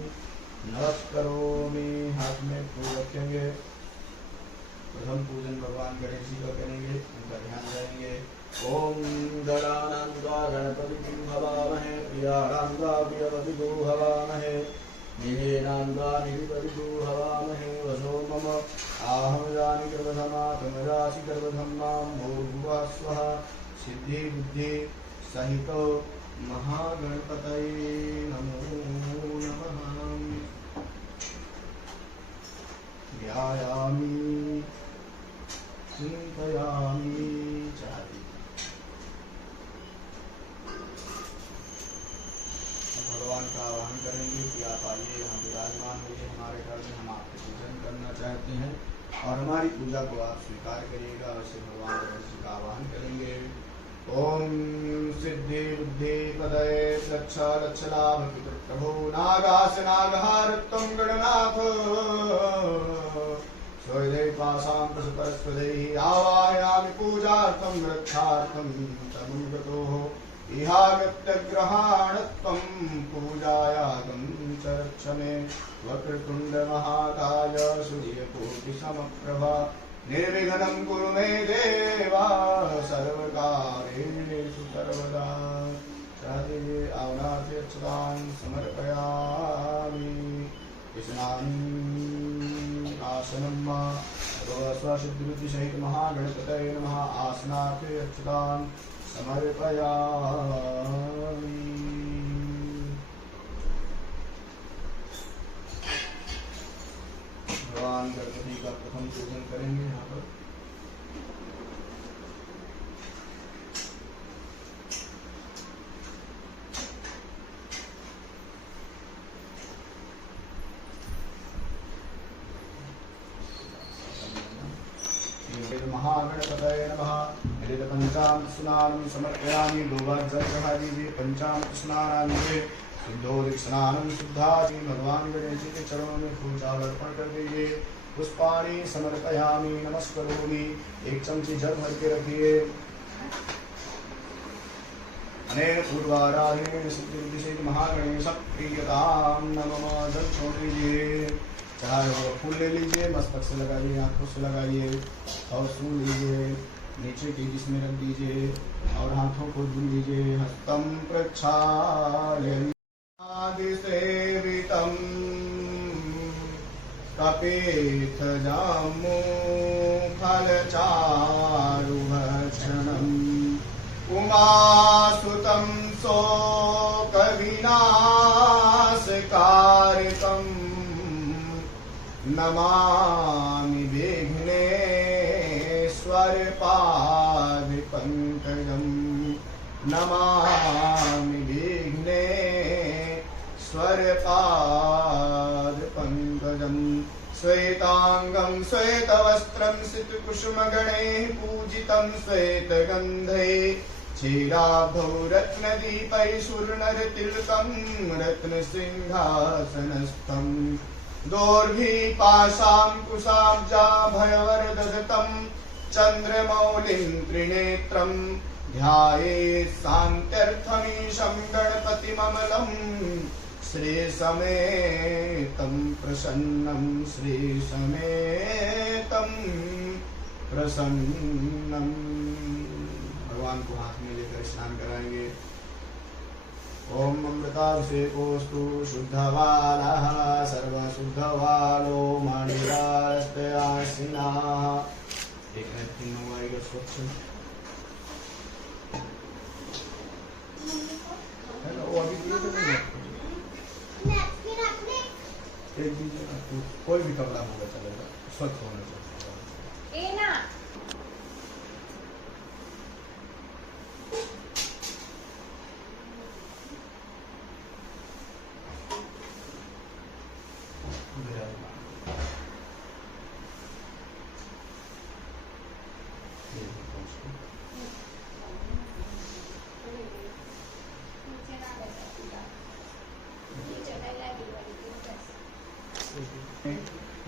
नमस्करोमि हाथ में फूल रखेंगे प्रथम पूजन भगवान गणेश जी का करेंगे उनका ध्यान रहेंगे ओम गणानान्वा गणपतिं हवामहे प्रियाणान्वा प्रियपतिगो हवामहे निधेनान्वा निधिपतिगो हवामहे वसो मम आहं जानि गर्भधमातमराशि गर्भधम्मां भूर्भुवः स्वः सिद्धि बुद्धि सहित महागणपतये नमो नमः ध्यायामि चिंतयामि चाहि भगवान का आह्वान करेंगे कि आप आइए यहाँ विराजमान होइए हमारे घर में हम आपके पूजन करना चाहते हैं और हमारी पूजा को आप स्वीकार करिएगा वैसे भगवान गणेश जी का आह्वान करेंगे ओम सिद्धि बुद्धि पदये लक्ष लक्ष लाभ पितृप्रभो नागास नागहारत्वं गणनाथ स्वदे पासां पशुपरस्वदे आवाहयामि पूजार्थं रक्षार्थं तमुं गतोः इहागत्य ग्रहाणत्वं पूजायागं च रक्ष मे वक्रतुण्ड महाकाय सूर्यकोटिसमप्रभा निर्विघ्नं कुरु मे देवा सर्वकार्येषु सर्वदा चाहे आवनार्थ अक्षतान् समर्पयामि स्नानं आसनं मा स्वसिद्धिबुद्धि सहित महागणपतये नमः आसनार्थे अक्षतान् समर्पयामि भगवान गणपति का प्रथम पूजन करेंगे यहाँ पर महागणपतये नमः हृद पंचामृत स्नानं समर्पयामि दो बार जल चढ़ा दीजिए पंचामृत स्नानान्ते शुद्धोदक स्नानं शुद्धादि भगवान गणेश जी के चरणों में फूल चावल अर्पण कर दीजिए पुष्पाणि समर्पयामि नमस्करोमि एक चमची जल भर के रखिए अनेन पूर्वाराधनेन सिद्धिर्दिशे महागणेश प्रियतां नमः जल छोड़ दीजिए चाहे वो फूल ले लीजिए मस्तक से लगाइए आंखों से लगाइए और सूंघ लीजिए नीचे की जिसमें रख दीजिए और हाथों को धुल लीजिए हस्तम प्रक्षालयसेवितं कपेथ जामो फलचारुभक्षणम् उमासुतं शोकविनाशकारिकम् नमामि विघ्नेश्वर पादपङ्कजम् नमामि विघ्नेश्वर पादपङ्कजम् श्वेतांगं श्वेतवस्त्रं सितकुसुमगणैः पूजितं श्वेतगन्धे क्षीराब्धौ रत्नदीपैः सुवर्णरतिलकं रत्नसिंहासनस्थम् दोर्भिः पाशाङ्कुशाब्जाभयवरदधतं चन्द्रमौलिं त्रिनेत्रं ध्यायेत् शान्त्यर्थमीशं गणपतिममलं श्रीसमेतं प्रसन्नं श्रीसमेतं प्रसन्नं। भगवान को हाथ में लेकर स्नान कराएंगे। ओम अमृताभिषेकोस्तु शुद्धवालः सर्वशुद्धवालो मणिरास्तयासिनः। एक नैपकिन मंगवाइएगा स्वच्छ, है ना? वो अभी दिए तो नहीं आपको? एक दीजिए आपको, कोई भी कपड़ा होगा चलेगा, स्वच्छ होना चाहिए। ए ना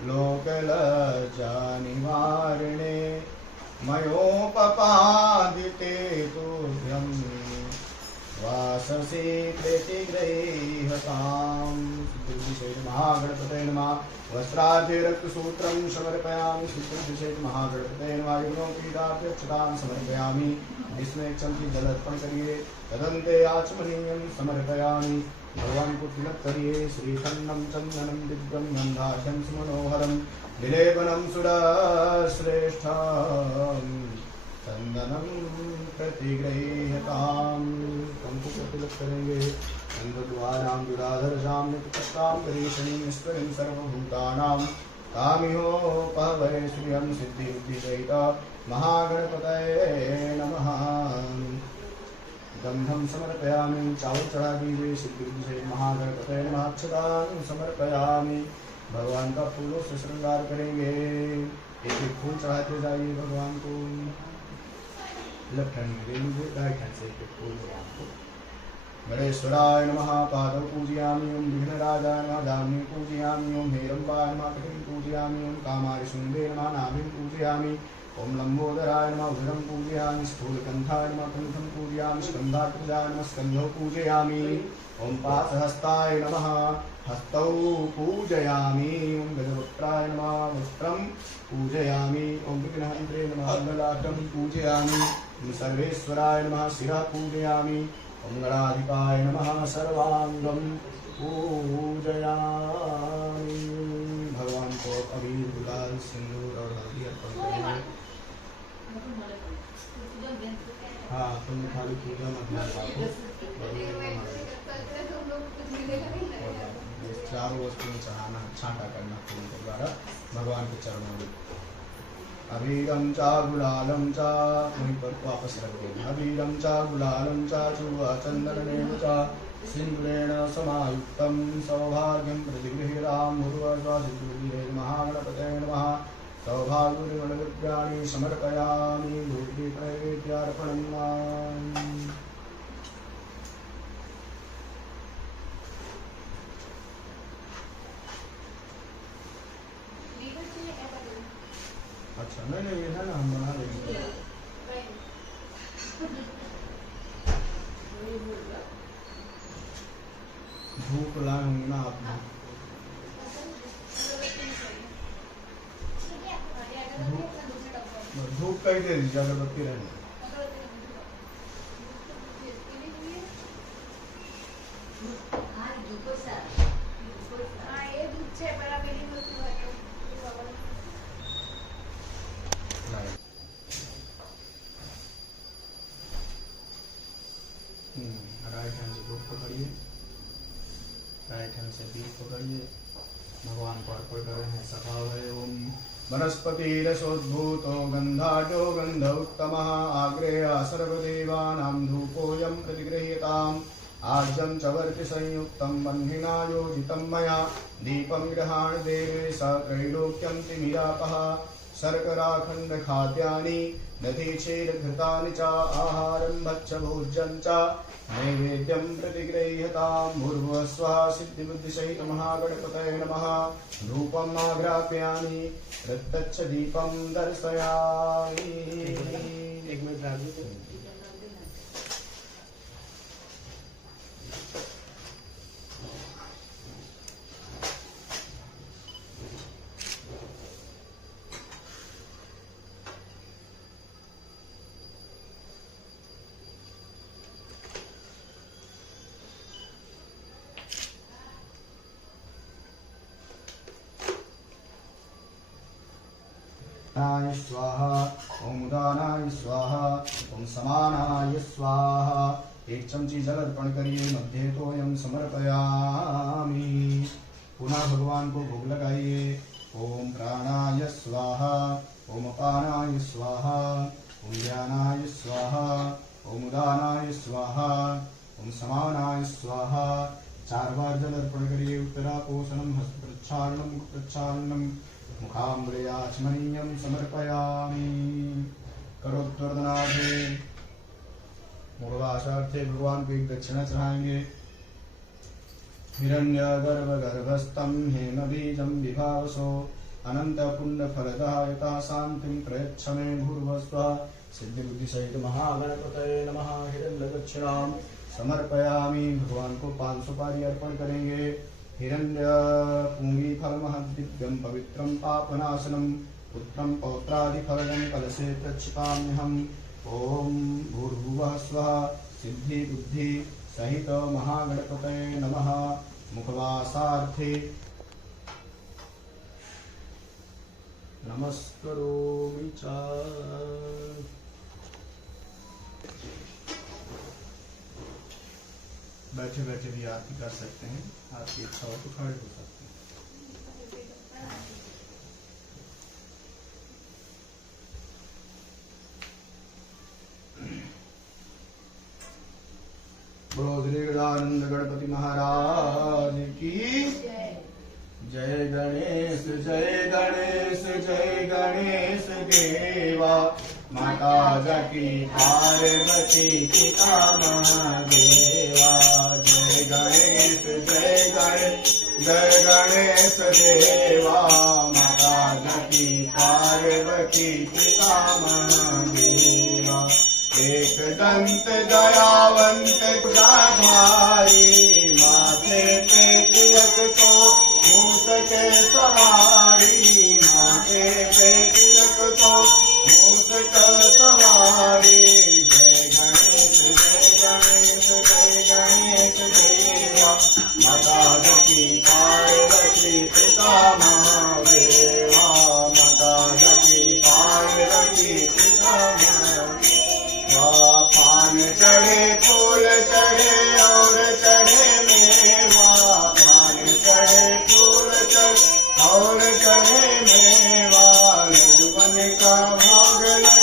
लोकलज्जानिवारणे मयोपपादिते तुभ्यं वाससे प्रतिगृह्यतां। महागणपतये नमः। वस्त्राद्य रक्तसूत्रं समर्पयामि। सिद्धिविषय महागणपतये नमः। युग्नोपीताभ्यक्षतां समर्पयामि। जिसमें एक चमची जल अर्पण करिए। तदन्ते आचमनीयं समर्पयामि। भगवान को तिलक करिए। श्रीखंडम चंदनम दिव्यम गंधाढ्यम सुमनोहरम विलेपनम सुरश्रेष्ठम चंदनम प्रतिगृह्यताम्। हमको को तिलक करेंगे। द्वारां दुराधरजां नित्यपुष्टां गरीषणीं ईश्वरीं सर्वभूतानां कामिहो पहवै श्रियं सिद्धिबुद्धिसहित महागणपतये नमः। गंधम समर्पयामि। चावल चढ़ा दीजिए। सिद्धिबुद्धिसहित महागणपतये नमः। अक्षतां समर्पयामि। भगवान का फूलों से श्रृंगार करेंगे। एक एक फूल चढ़ाते जाइए भगवान को। लेफ्ट हैंड में ले लीजिए, राइट हैंड से एक एक फूल भगवान को। गणेश्वराय नमः। पादौ पूजयामि। ओम विघ्नराजाय नमः। दामि पूजयामि। ओम हेरम्बाय नमः। कटिं पूजयामि। ओम कामारिशुण्डे नमः। नाभिं पूजयामि। ओम लंबोदराय नमः। उदरं पूजयामि। स्थूलकंठाय नमः। कंठं पूजयामि। स्कन्धाकृजाय नमः। स्कन्धौ पूजयामि। ओम पाशहस्ताय नमः। हस्तौ पूजयामि। ओम गजवक्त्राय नमः। वक्त्रं पूजयामि। ओम विघ्नहन्त्रे नमः। ललाटं पूजयामि। ओम सर्वेश्वराय नमः। शिरः पूजयामि। ओम गणाधिपाय नमः। सर्वांगं पूजयामि। भगवान को अबीर, गुलाल, सिंदूर और हल्दी अर्पण करेंगे। हाँ, तुम खाली पूजा मत करना। चारों वस्तुएं चढ़ाना, छांटा करना फूल के द्वारा भगवान के चरणों में। अबीरं चा गुलालं चा, वहीं पर वापस रख देना। अबीरं चा गुलालं चा चूवा चंदनेन चा सिंदूरेण समायुक्तं सौभाग्यं प्रतिगृह्यतां। मुहुर्वस्वासिद्धिर्विहे महागणपतये नमः। सौभाग्यमणिद्रव्याणि समर्पयामि। नैवेद्यार्पणम्। अच्छा, नहीं नहीं, ये है ना, हम बना लेंगे। धूप लाए होंगे ना आपने? धूप का ही दे दीजिए, अगरबत्ती रहने। राइट हैंड से धूप पकड़िए, राइट हैंड से दीप पकड़िए। भगवान को अर्पण कर रहे हैं। सभाव है। ओम वनस्पतिरसोद्भूतो गन्धाढ्यो गन्ध उत्तमः आग्रेया सर्वदेवानां धूपोऽयं प्रतिगृह्यताम्। आज्यं च वर्ति संयुक्तं बह्निना योजितं मया दीपं गृहाण देवे स त्रैलोक्यं तिमिरापः। शर्कराखण्ड खाद्यानि दधिक्षीरघृतानि च आहारं भक्ष्य भोज्यं च नैवेद्यं प्रतिगृह्यताम्। भूर्भुवस्वः सिद्धिबुद्धिसहित महागणपतये नमः। धूपम् आघ्रापयामि। प्रत्यक्ष दीपं दर्शयामि। एक मिनट राख दो। नाय स्वाहा, ओम उदानाय स्वाहा, ओम समानाय स्वाहा। एक चमची जल अर्पण करिए, मध्य तोयम समर्पयामि। पुनः भगवान को भोग लगाइए। ओम प्राणाय स्वाहा, ओम अपानाय स्वाहा, ओम ज्ञानाय स्वाहा, ओम उदानाय स्वाहा, ओम समानाय स्वाहा। 4 बार जल अर्पण करिए। उत्तरापोषणम, हस्त प्रक्षालनम, मुख प्रक्षालनम, मुखाम्बुजयाचमनीयं समर्पयामि। करोत्तर्दनार्थे मुखवासार्थे भगवान को एक दक्षिणा चढ़ाएंगे। हिरण्यगर्भगर्भस्थं हेमबीजं विभावसो अनन्तपुण्यफलदायता शान्तिं प्रयच्छ मे भूर्भुवः। सिद्धिबुद्धिसहित महागणपतये नमः। हिरण्यदक्षिणां समर्पयामि। भगवान को 5 सुपारी अर्पण करेंगे। हिरण्यपूंगीफलमहद्दिव्यं पवित्रं पापनाशनं पुत्रं पौत्रादिफलदं कलशे प्रक्षिपाम्यहम्। ओम भूर्भुवः स्वः। सिद्धि बुद्धि सहित महागणपतये नमः। मुखवासार्थे नमस्करोमि च। बैठे बैठे भी आरती कर सकते हैं। आपकी इच्छा हो तो खड़े हो सकते हैं। बोलो श्री गजानंद गणपति महाराज की जय। गणेश जय गणेश जय गणेश देवा। माता जकी पार्वती पिता महादेवा। जय गणेश जय गणेश जय गणेश देवा। माता जकी पार्वती पिता महादेवा। एक दंत दयावंत भारी माथे पे तिलक तो मूस के सवारी। माथे पे तिलक तो मूस के सवारी। जय गणेश जय गणेश जय गणेश देवा। माता जकी पार्वती पिता महादेवा। माता जकी पार्वती पिता महादेवा। पान चढ़े फूल चढ़े और चढ़े मेवा। पान चढ़े फूल चढ़े और चढ़े मेवा। लड्डूबन का भोग लगे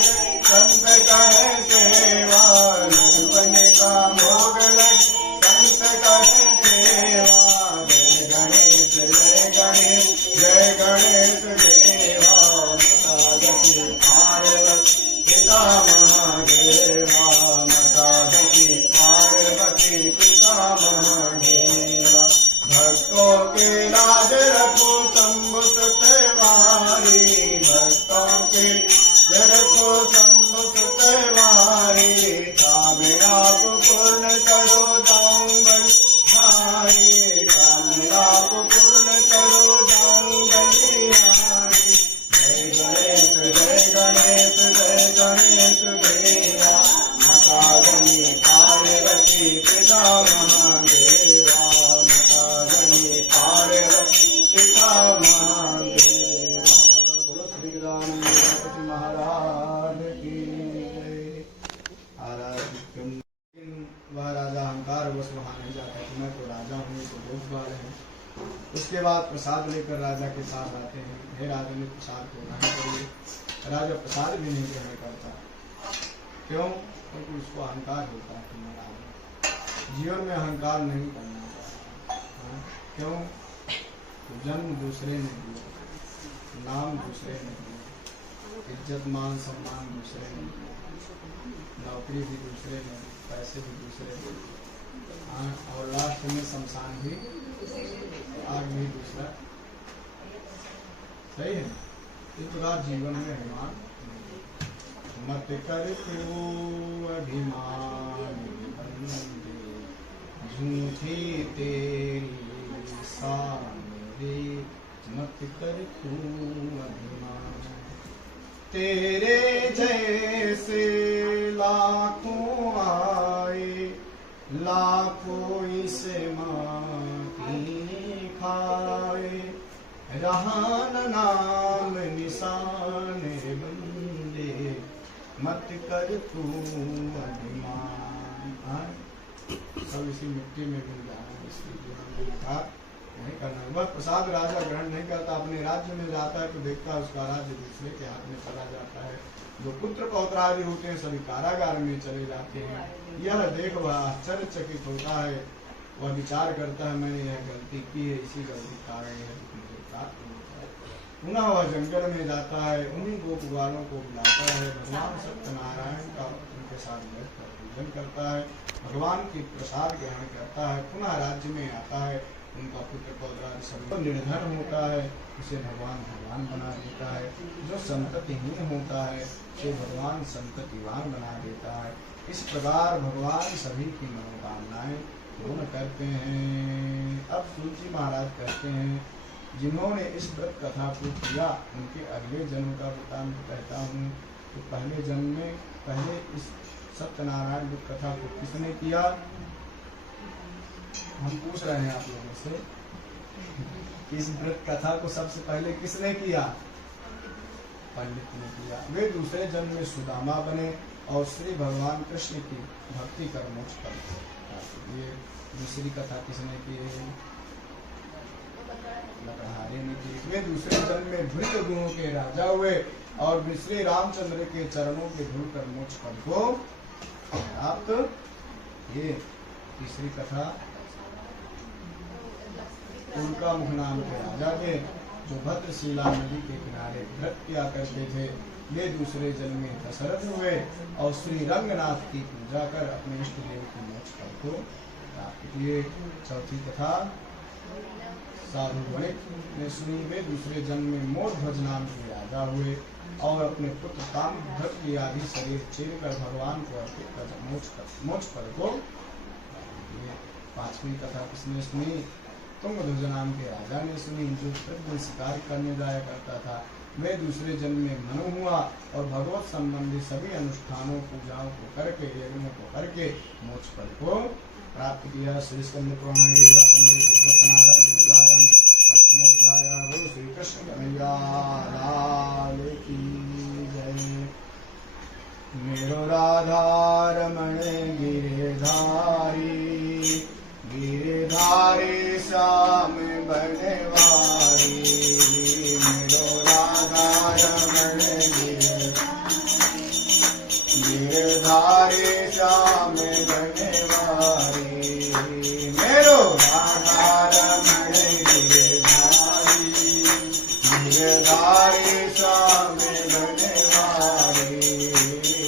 संत करे सेवा। लड्डूबन का भोग लगे संत करे सेवा। जय गणेश जय गणेश जय गणेश देवा। माता जकी पार्वती पिता महादेवा। माता जकी पार्वती पिता महादेवा। भक्तों के लाज रखो शंभु सतवारी। भक्तों के रखो शंभु सतवारी। कामना को पूर्ण करो जाऊं बलिहारी। कामना को पूर्ण करो जाऊं बलिहारी। जय गणेश जय गणेश जय गणेश देवा। माता जनी पार्वती पिता महादेवा। माता जनी पार्वती पिता महादेवा। बोलो श्री गजानंद गणपति महाराज की जय। आराधिक्यम। वह राजा अहंकार बस वहां नहीं जाता कि मैं तो राजा हूँ, तो बहुत बार है। उसके बाद प्रसाद लेकर राजा के साथ आते हैं। हे राजा ने प्रसाद को ग्रहण करिए। राजा प्रसाद भी नहीं ग्रहण करता। क्यों? क्योंकि उसको अहंकार होता है कि मैं राजा। जीवन में अहंकार नहीं करना चाहिए। क्यों? तो जन्म दूसरे ने दिया, नाम दूसरे ने दिया, इज्जत मान सम्मान दूसरे ने दिया, नौकरी भी दूसरे ने, पैसे भी दूसरे ने, और लास्ट में शमशान भी, आग भी दूसरा। सही है। इस प्रकार जीवन में अभिमान मत कर तू अभिमान बंदे। झूठी तेरी सामने मत कर तू अभिमान। तेरे जैसे लाखों आए, लाखों इसे माटी खाए। रहा न नाम निशान मत कर तू अभिमान। हाँ? सब इसी मिट्टी में मिल जाना, इसलिए था नहीं करना। वह प्रसाद राजा ग्रहण नहीं करता, अपने राज्य में जाता है तो देखता है उसका राज्य दूसरे के हाथ में चला जाता है। जो पुत्र पौत्रादि होते हैं सभी कारागार में चले जाते हैं। यह देख वह आश्चर्यचकित होता है। वह विचार करता है मैंने यह गलती की है, इसी गलती के कारण यह मुझे प्राप्त होता है। पुनः वह जंगल में जाता है, उन्हीं गोप ग्वालों को बुलाता है, भगवान सत्यनारायण का उनके साथ बैठकर पूजन करता है, भगवान की प्रसाद ग्रहण करता है, पुनः राज्य में आता है। उनका पुत्र पौत्र सब निर्धन होता है, उसे भगवान भगवान बना देता है। जो संततिहीन होता है उसे भगवान संततिवान बना देता है। इस प्रकार भगवान सभी की मनोकामनाएं पूर्ण करते हैं। अब सूची महाराज कहते हैं जिन्होंने इस व्रत कथा को किया उनके अगले जन्म का वृतांत कहता हूँ। तो पहले जन्म में पहले इस सत्यनारायण व्रत कथा को किसने किया? हम पूछ रहे हैं आप लोगों से, इस व्रत कथा को सबसे पहले किसने किया? पंडित ने किया। वे दूसरे जन्म में सुदामा बने और श्री भगवान कृष्ण की भक्ति कर मोक्ष पाए। ये दूसरी कथा किसने की? लकड़हारे ने की। वे दूसरे जन्म में धृत गुणों के राजा हुए और श्री रामचंद्र के चरणों के धूल कर मोक्ष पद को प्राप्त। ये तीसरी कथा उनका मुख नाम के राजा थे जो भद्रशिला नदी के किनारे व्रत किया करते थे। वे दूसरे जन्म में दशरथ हुए और श्री रंगनाथ की पूजा कर अपने इष्ट देव की मोक्ष फल को प्राप्त किए। चौथी कथा साधु वणिक ने सुनी। वे दूसरे जन्म में मोरध्वज नाम के राजा हुए और अपने पुत्र ताम्रध्वज की आदि शरीर चीर कर भगवान को अर्पित कर मोक्ष फल को। पांचवी कथा किसने सुनी? तुंगध्वज नाम के राजा ने सुनी जो प्रतिदिन शिकार करने जाया करता था। वे दूसरे जन्म में मनु हुआ और भगवत संबंधी सभी अनुष्ठानों पूजाओं को करके यज्ञों को करके मोक्ष फल को प्राप्त किया। श्री स्कंद पुराण सत्यनारायण पंचमोध्याय। बोलो श्री कृष्ण कन्हैया लाल की जय। मेरो राधा रमण गिरधारी, गिरधारी श्याम बनवारी। मेरो राधा रमण गिरधारी श्याम बनवारी। मेरो राधा रमण गिरधारी, गिरधारी श्याम बनवारी।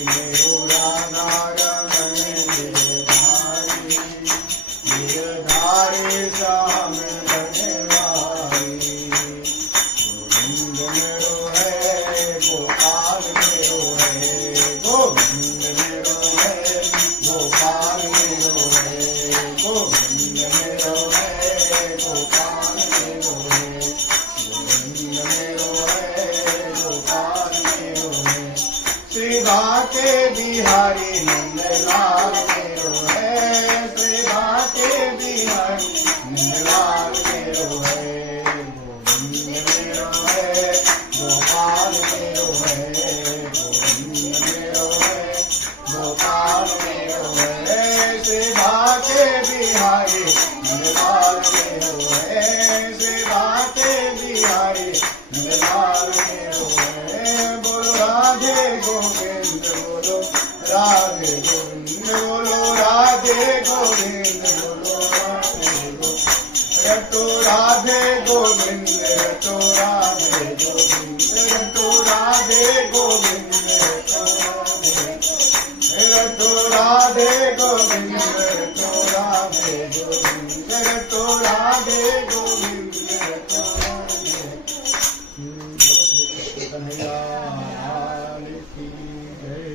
मेरो राधा रमण गिरधारी, गिरधारी श्याम बनवारी। गोविंद मेरो है गोपाल मेरो है, गोविंद मेरो है गोपाल मेरो है, गोविंद मेरो है गोपाल मेरो है, गोविंद मेरो है गोपाल मेरो है। श्री बाके बिहारी नंदलाल मेरो है, श्री बाके बिहारी नंदलाल मेरो है। गोविंद मेरो है गोपाल मेरो है, गोविंद मेरो है गोपाल मेरो है। श्री बाके बिहारी नंदलाल मेरो है, श्री बाके बिहारी नंदलाल मेरो है। बोलो राधे गोविंद बोलो राधे गोविंद, बोलो राधे गोविंद, बोलो राधे गोविंद। रटो राधे गोविंद, रटो राधे गोविंद, रटो राधे गोविंद, रटो राधे गोविंद, रटो राधे गोविंद, रटो राधे गोविंद, रटो राधे। बोलो श्री कृष्ण कन्हैया लाल की जय।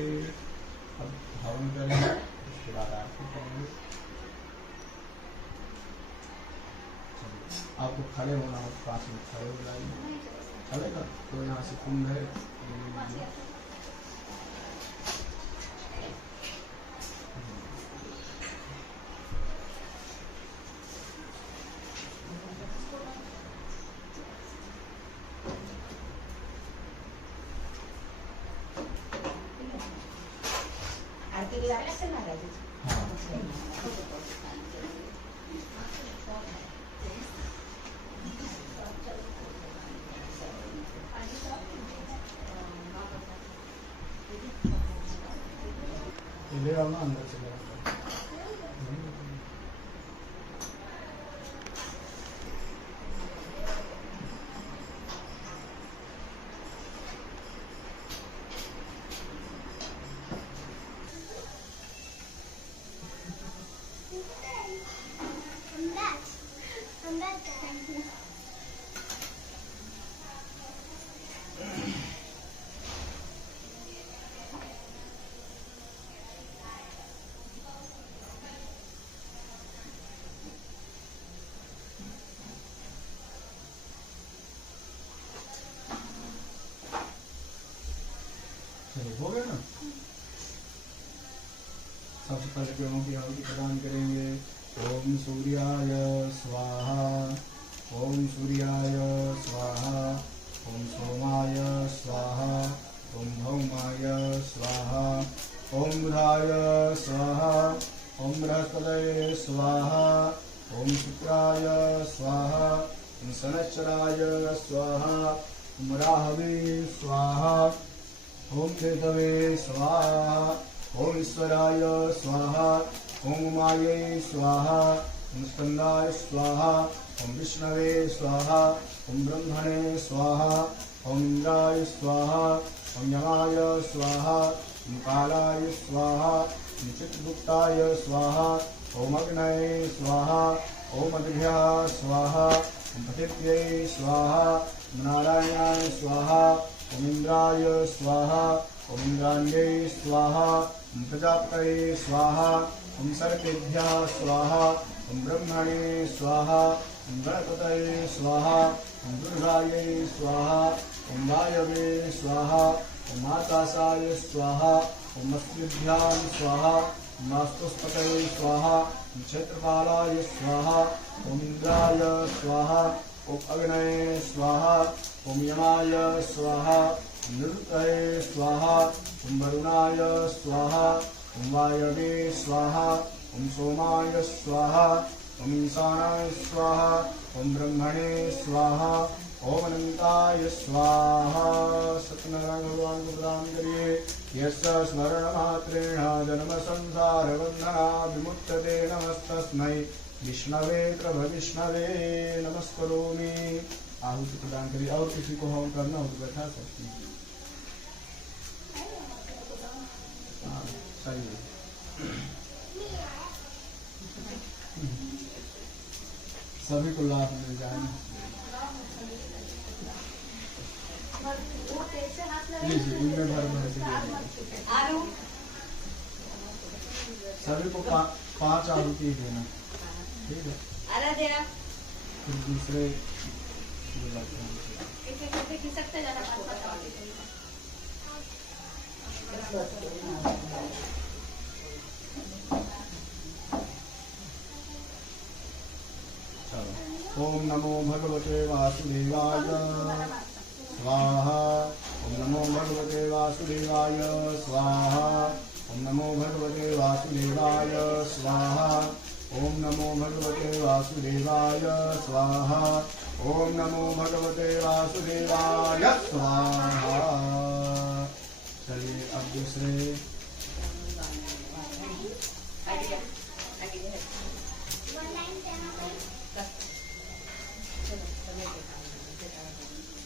अब हवन करेंगे, उसके बाद आरती करेंगे। आपको खड़े होना हो 5 मिनट खड़े हो जाइए, चलेगा? तो यहाँ से कुंभ है, ले आओ ना अंदर से ले आओ। चलो हो गया ना। सबसे पहले ग्रहों की आहुति प्रदान करेंगे। ओम सूर्याय स्वाहा, ओम सूर्याय स्वाहा, ओम सोमाय स्वाहा, ओम भौमाय स्वाहा, ओम बुधाय स्वाहा, ओम बृहस्पतये स्वाहा, ओम शुक्राय स्वाहा, ओम शनैश्चराय स्वाहा, ओम राहवे स्वाहा, ओम केतवे स्वाहा, ओम ईश्वराय स्वाहा, ओम उमायै स्वाहा, ओम स्कंदाय स्वाहा, ओम विष्णवे स्वाहा, ओम ब्रह्मणे स्वाहा, ओम इंद्राय स्वाहा, ओम यमाय स्वाहा, ओम कालाय स्वाहा, ओम चित्रगुप्ताय स्वाहा, ओम अग्नये स्वाहा, ओम अदिभ्यः स्वाहा, ओम पतित्यै स्वाहा, ओम नारायणाय स्वाहा, ओम इंद्राय स्वाहा, ओम इंद्राण्यै स्वाहा, ओम प्रजापतये स्वाहा, ओम सर्पेभ्यः स्वाहा, ओम ब्रह्मणे स्वाहा, ओम गणपतये स्वाहा, ओम दुर्गायै स्वाहा, ओम वायवे स्वाहा, ओम आकाशाय स्वाहा, ओम अस्मभ्यां स्वाहा, ओम वास्तुस्पतये स्वाहा, ओम क्षेत्रपालाय स्वाहा, ओम इंद्राय स्वाहा, ओम अग्नये स्वाहा, ओम यमाय स्वाहा, ओम निरुक्तये स्वाहा, ओम वरुणाय स्वाहा, ओम वायवे स्वाहा, ओम सोमाय स्वाहा, ओम ईशानाय स्वाहा, ओम ब्रह्मणे स्वाहा, ओम अनंताय स्वाहा। सत्यनारायण भगवान को प्रदान करिए। यस्य स्मरणमात्रेण जन्म संसार बंधना विमुच्यते नमस्तस्मै विष्णवे प्रभविष्णवे नमस्करोमि। आहुति प्रदान करिए। और किसी को होम करना हो तो बैठा सकती है। सही है। सभी को लाभ मिल जाए। लीजिए इनमें भर भर के सभी को 5 आहुति देना। ठीक है। फिर दूसरे ओम नमो भगवते वासुदेवाय स्वाहा, ओम नमो भगवते वासुदेवाय स्वाहा, ओम नमो भगवते वासुदेवाय स्वाहा, ओम नमो भगवते वासुदेवाय स्वाहा, ओम नमो भगवते वासुदेवाय स्वाहा। चलिए अब दूसरे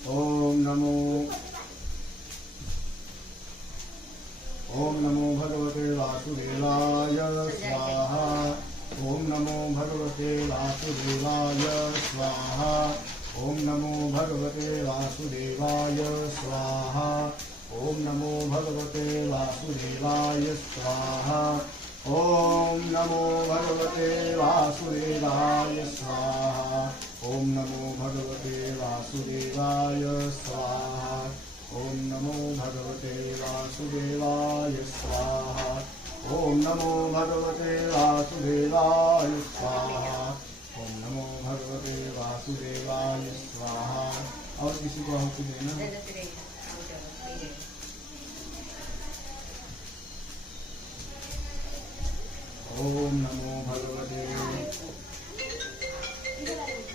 ओम नमो भगवते वासुदेवाय स्वाहा, ओम नमो भगवते वासुदेवाय स्वाहा, ओम नमो भगवते वासुदेवाय स्वाहा, ओम नमो भगवते वासुदेवाय स्वाहा, ओम नमो भगवते वासुदेवाय स्वाहा, ओम नमो भगवते वासुदेवाय स्वाहा, ओम नमो भगवते वासुदेवाय स्वाहा, ओम नमो भगवते वासुदेवाय स्वाहा, ओम नमो भगवते वासुदेवाय स्वाहा। और किसी को आहुति देना।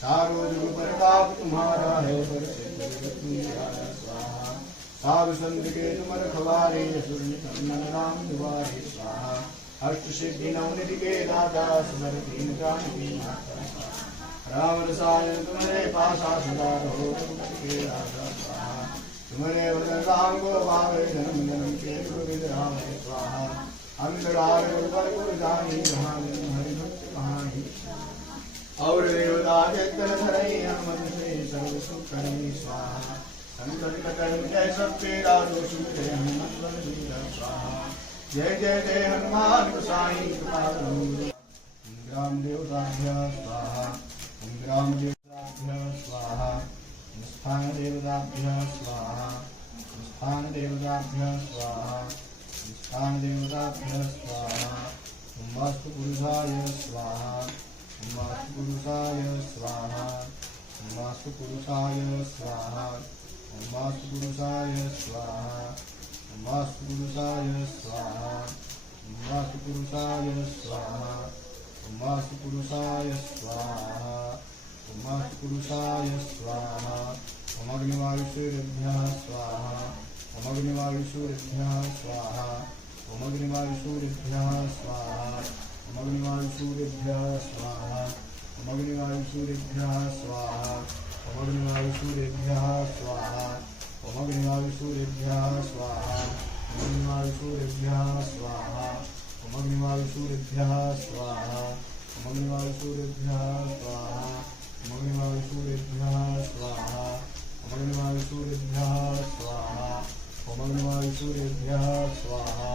सारो जुग प्रताप तुम्हारा है, पर सिद्ध जगत निराला स्वाहा। साधु संत के तुम रखवारे, असुर निकंदन राम दुआरे स्वाहा। अष्ट सिद्धि नवनिधि के दाता, समर दीन जानकी माता स्वाहा। राम रसायन तुम्हारे पासा सदा रहो, रघुपति के राजा स्वाहा। तुम्हारे वदन राम को पावे, जन्म जन्म के दुर्विध राम स्वाहा। अंधकार गुरुवर गुरु जानी, महाजन हरि भक्त कहानी। और देवता के तन धरई, हनुमत से सर्व सुख करई स्वाहा। संकट कटन जय सब तेरा, दोष मिटे हनुमत बल बीरा स्वाहा। जय जय जय हनुमान गोसाई, कृपा करो। ग्राम देवताभ्य स्वाहा, ग्राम देवताभ्य स्वाहा। स्थान देवताभ्य स्वाहा, स्थान देवताभ्य स्वाहा, स्थान देवताभ्य स्वाहा। वास्तु पुरुषाय स्वाहा, वास्तु पुरुषाय स्वाहा, वास्तु पुरुषाय स्वाहा, वास्तु पुरुषाय स्वाहा, वास्तु पुरुषाय स्वाहा, वास्तु पुरुषाय स्वाहा, वास्तु पुरुषाय स्वाहा, वास्तु पुरुषाय स्वाहा। ओम अग्निवायुसूर्यभ्यः स्वाहा, ओम अग्निवायुसूर्यभ्यः स्वाहा, ओम अग्निवायुसूर्यभ्यः स्वाहा, ओम अग्निवायुसूर्यभ्यः स्वाहा, ओम अग्निवायुसूर्यभ्यः स्वाहा, ओम अग्निवायुसूर्यभ्यः स्वाहा, ओम अग्निवायुसूर्यभ्यः स्वाहा, ओम अग्निवायुसूर्यभ्यः स्वाहा, ओम अग्निवायुसूर्यभ्यः स्वाहा, ओम अग्निवायुसूर्यभ्यः स्वाहा, ओम अग्निवायुसूर्यभ्यः स्वाहा, ओम अग्निवायुसूर्यभ्यः स्वाहा, ओम अग्निवायुसूर्यभ्यः स्वाहा,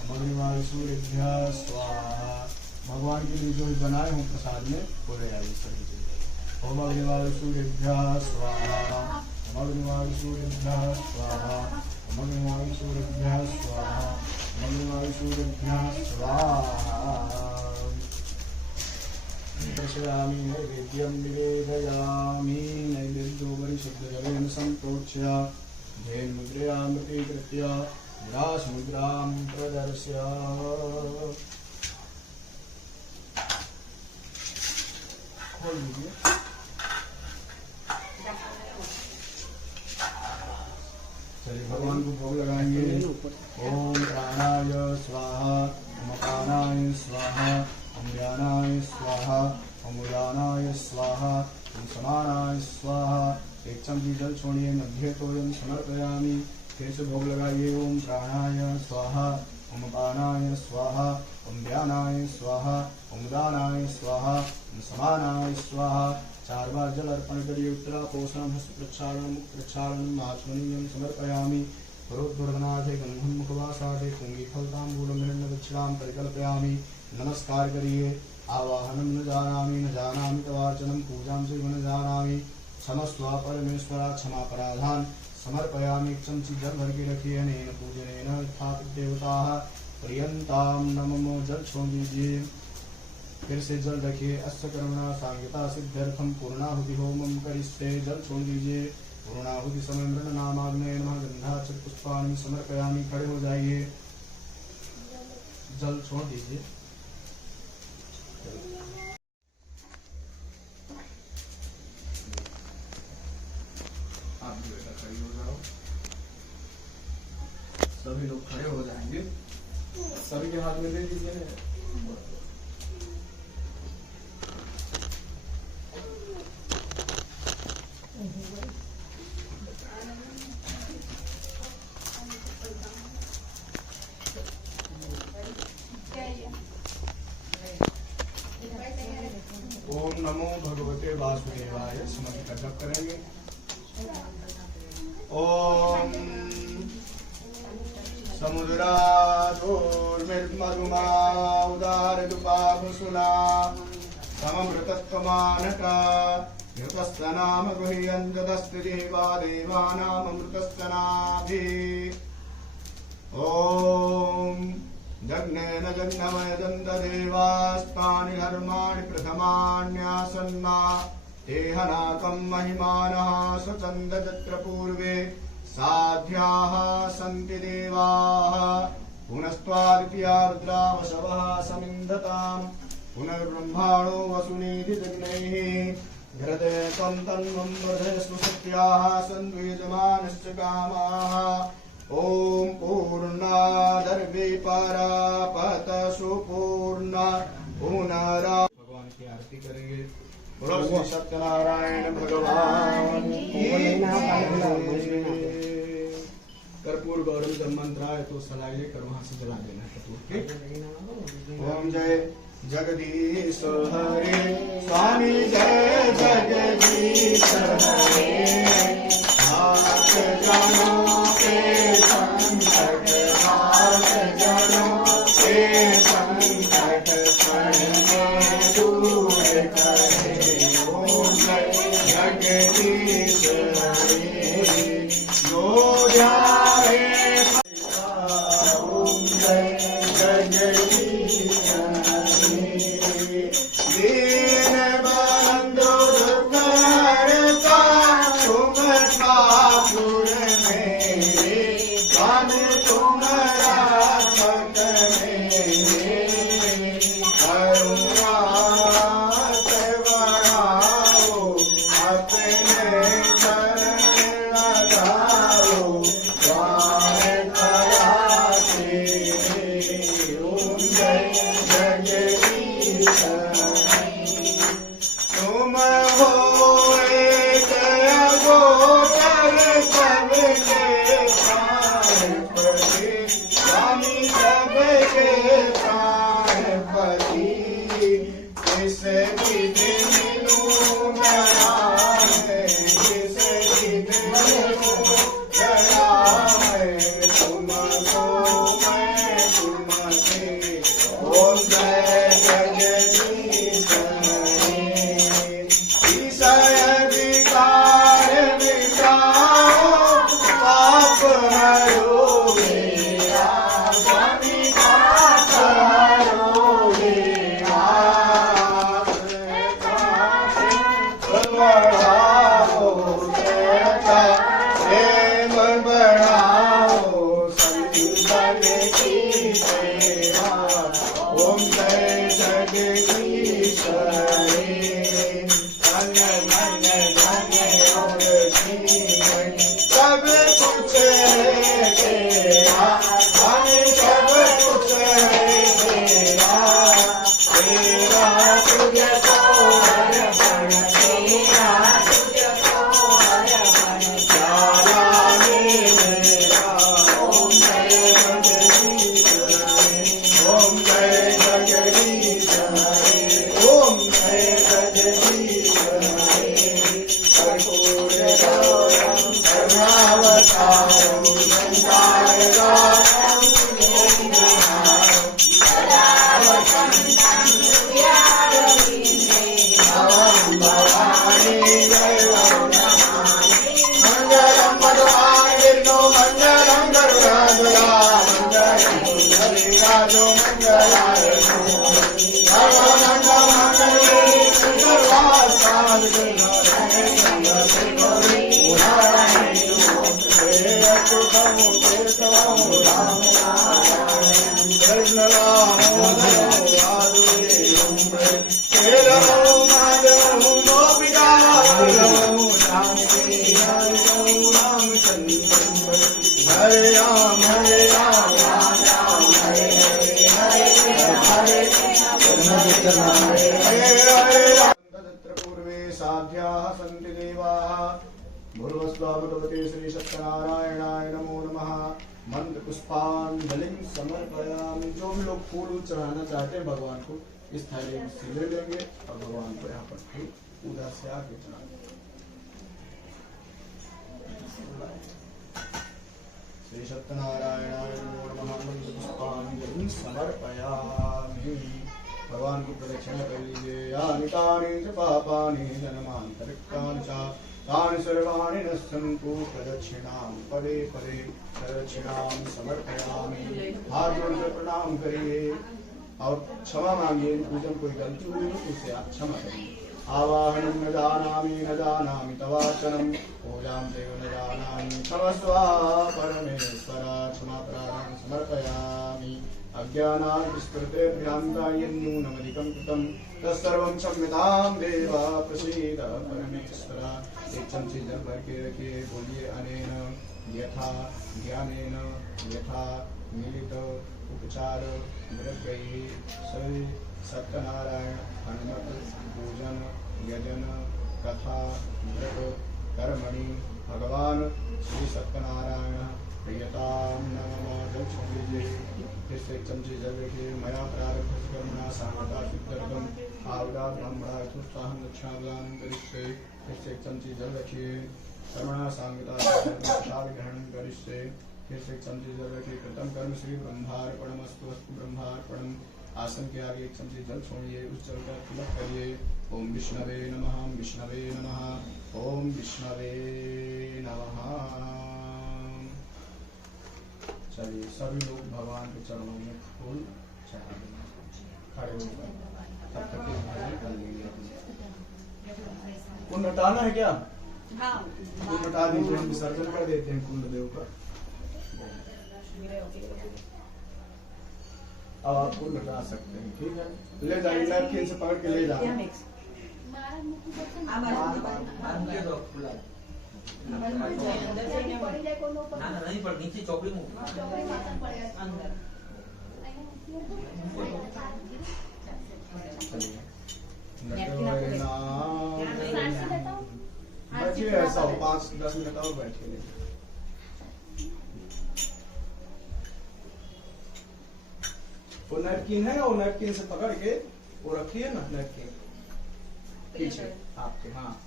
ओम अग्निवायुसूर्यभ्यः स्वाहा। भगवान के लिए जो बनाए हूँ प्रसाद में वो ले आइए सभी चीजें। ओम अग्निवायुसूर्यभ्यः स्वाहा, ओम अग्निवायुसूर्यभ्यः स्वाहा, ओम अग्निवायुसूर्यभ्यः स्वाहा, ओम अग्निवायुसूर्यभ्यः स्वाहा। दर्शयामि नैवेद्यं निवेदयामि, नैवेद्यो परिशुद्धजलेन सम्प्रोक्ष्य धेनुमुद्रयामृतीकृत्य विलासमुद्रां प्रदर्श्य। खोल लीजिए। चलिए भगवान को भोग लगाएंगे। ओम प्राणाय स्वाहा, ओम अपानाय स्वाहा, ओम ज्ञानाय स्वाहा, ओम उदानाय स्वाहा, ओम समानाय स्वाहा। एक चमची जल छोड़िए, मध्य तोयम समर्पयामि। फिर से भोग लगाइए। ओम प्राणाय स्वाहा, ओम अपानाय स्वाहा, ओम ज्ञानाय स्वाहा, ओम उदानाय स्वाहा, ओम समानाय स्वाहा। 4 बार जल अर्पण करिए। उत्तरापोषणम हस्त प्रक्षालनम मुख प्रक्षालनम आचमनीयम समर्पयामि। करोद्वर्धनाथे गंधम मुखवासाथे कुंगी फलतांबूलम हिरण्य दक्षिणां परिकल्पयामि। नमस्कार करिए। आवाहनम न जानामि, न जानामि तवार्चनम, पूजां से न जानामि। क्षमस्व परमेश्वरा, क्षमापराधान समर्पयामि। एक चमची जल भर के रखिए। अनेन पूजनेन स्थापित देवताः प्रियंताम नमो। जल छोड़ दीजिए। फिर से जल रखिए। अस्य कर्मणा सांगिता सिद्ध्यर्थम पूर्णाहुति होमम करिष्ये। जल छोड़ दीजिए। पूर्णाहुति समय मृण नामाग्नये नमः। गंधाक्षत पुष्पाणि समर्पयामि। खड़े हो जाइए। जल छोड़ दीजिए। आप भी बेटा खड़ी हो जाओ। सभी लोग खड़े हो जाएंगे। सभी के हाथ में दे दीजिए। ओम नमो भगवते वासुदेवाय। स्मृति का जप करेंगे। ओम समुद्राधोर्मिर्मधुमा उदारदुपाभुसुना सममृतत्वमानका नृपस्तनाम गुह्यन्तदस्ति देवा देवानाममृतस्तनाभि। ओम जग्नेन जग्नमय दन्तदेवास्तानि धर्माणि प्रथमान्यासन्ना तेहनाकं महिमानः स्वचन्दजत्र पूर्वे साध्याः सन्ति देवाः। पुनस्त्वादित्या रुद्रा वशवः समिन्धताम्। पुनर्ब्रह्माणो वसुनीति जग्नैः घृते त्वं तन्वं वर्धयस्व सत्याः सन्वीजमानश्च कामाः ॐ पूर्णादर्वे परापत सुपूर्णा पुनरा। भगवान की आरती करेंगे। बोलो श्री सत्यनारायण भगवान की जय। कर्पूर गौरव जब मंत्र आए तो सलाइए कर वहां से जला देना कपूर। ठीक। ओम जय जगदीश हरे स्वामी जय जगदीश हरे नाथ जनों के संकट नाथ जनों के संकट क्षण में दूर करे। ओम जय जगदीश हरे जो जाए ओम जय जगदीश दीन बंधु दुखहरता तुम ठाकुर मेरे स्वामी तुम राक्षस मेरे करुणा से बढ़ाओ अपने चरण लगाओ द्वार कराते। ओम जय जगदीश तुम हो एक गोचर सबके प्राणपति स्वामी सबके प्राणपति किस विधि मिलूं गया है किस विधि मिलूं गया है तुमको मैं तुमसे। ओम जय जगदीश हरे ईशय विकार मिटाओ पाप हरो मेरा स्वामी पाप हरो मेरा बढ़ाओ तेरा प्रेम बढ़ाओ संतन की सेवा। ओम जय जगदीश हरे धन धन धन और जीवन सब कुछ है तेरा धन सब कुछ है तेरा तेरा तुझको अर्पण तेरा तुझको अर्पण प्यारा मेरा। ओम जय जगदीश हरे ओम जय जगदीश हरे ओम जय जगदीश हरे कर्पूर गौरम करुणावतारम संसारसारम भुजगेन्द्रहारम सदा वसन्तं हृदयारविन्दे भवं भवानी जयं नमामि। मङ्गलं भगवान् विष्णु मङ्गलं गरुडाध्वजा मङ्गलं पुण्डरीकाक्षो मङ्गलाय सर्वमङ्गलमाङ्गल्ये सर्वार्थसाधिके अच्युतं केशवं राम नारायणं कृष्णं राधेयं केशवं माधवं गोपिकावल्लभं रामचन्द्रं हरे राम राम राम हरे हरे हरे हरे तत्र पूर्वे साध्याः सन्ति देवाः भूर्भुवस्सुः भगवते श्री सत्यनारायणाय नमो नमः। मंत्र पुष्पांजलि समर्पयामि। जो भी लोग फूल चढ़ाना चाहते हैं भगवान को इस थाली में से ले लेंगे और भगवान को यहाँ पर फूल उधर से आके चढ़ा देंगे। श्री सत्यनारायणाय नमो नमः। मंत्र पुष्पांजलि समर्पयामि। भगवान को प्रदक्षिणा कर लीजिए। यानि कानि च पापानि जन्मान्तरिक्तानि च तानि सर्वाणि नश्यन्तु प्रदक्षिणां पदे पदे प्रदक्षिणां समर्पयामि। हाथ जोड़कर प्रणाम करिए और क्षमा मांगिए। पूजन कोई गलती हुई तो उसे आप क्षमा करिए। आवाहनं न जानामि तवाचनं पूजां चैव न जानामि क्षमस्व परमेश्वर। क्षमा प्रार्थना समर्पयामि। अज्ञानात् विस्मृतेभ्यान्तायन्यूनमधिकं कृतं तत्सर्वं क्षम्यतां देव प्रसीद परमेश्वर। एक चमची जल भर के रखिए, बोलिए अनेन यथा ज्ञानेन यथा मिलित उपचार द्रव्यैः सवि सत्यनारायण हनुमत पूजन यजन कथा व्रत कर्मणि भगवान श्री सत्यनारायण प्रियताम नमः। जल छोड़ लीजिए, फिर से एक चमचे जल रखिए। मया प्रारब्ध कर्मणा सांगता सिद्धर्गम आवदा ब्रह्मणा उत्साहं दक्षिणादान करिष्ये। फिर से एक चमचे जल रखिए। कर्मणा सांगता प्रसाद ग्रहण करिष्ये। फिर से एक चमचे जल रखिए। कृतम कर्म श्री ब्रह्मार्पणमस्तु अस्तु ब्रह्मार्पणम। आसन के आगे एक चमचे जल छोड़िए, उस जल का तिलक करिए। ओम विष्णवे नमः, विष्णवे नमः, ओम विष्णवे नमः। चलिए सभी लोग भगवान के चरणों में फूल चढ़ा देना, खड़े होकर तब तक के भजन कर लेंगे। कुंड हटाना है क्या? हाँ। कुंड हटा दीजिए, हम विसर्जन कर देते हैं कुंड देव का। अब आप कुंड हटा सकते हैं, ठीक है। ले जाइए, नैपकिन से पकड़ के ले जाइए। नहीं पर नीचे चौकड़ी में बैठिए, ऐसा हो 5-10 मिनट और बैठिए। वो नैपकिन है, वो नैपकिन से पकड़ के वो रखिए ना, नैपकिन पीछे आपके। हाँ,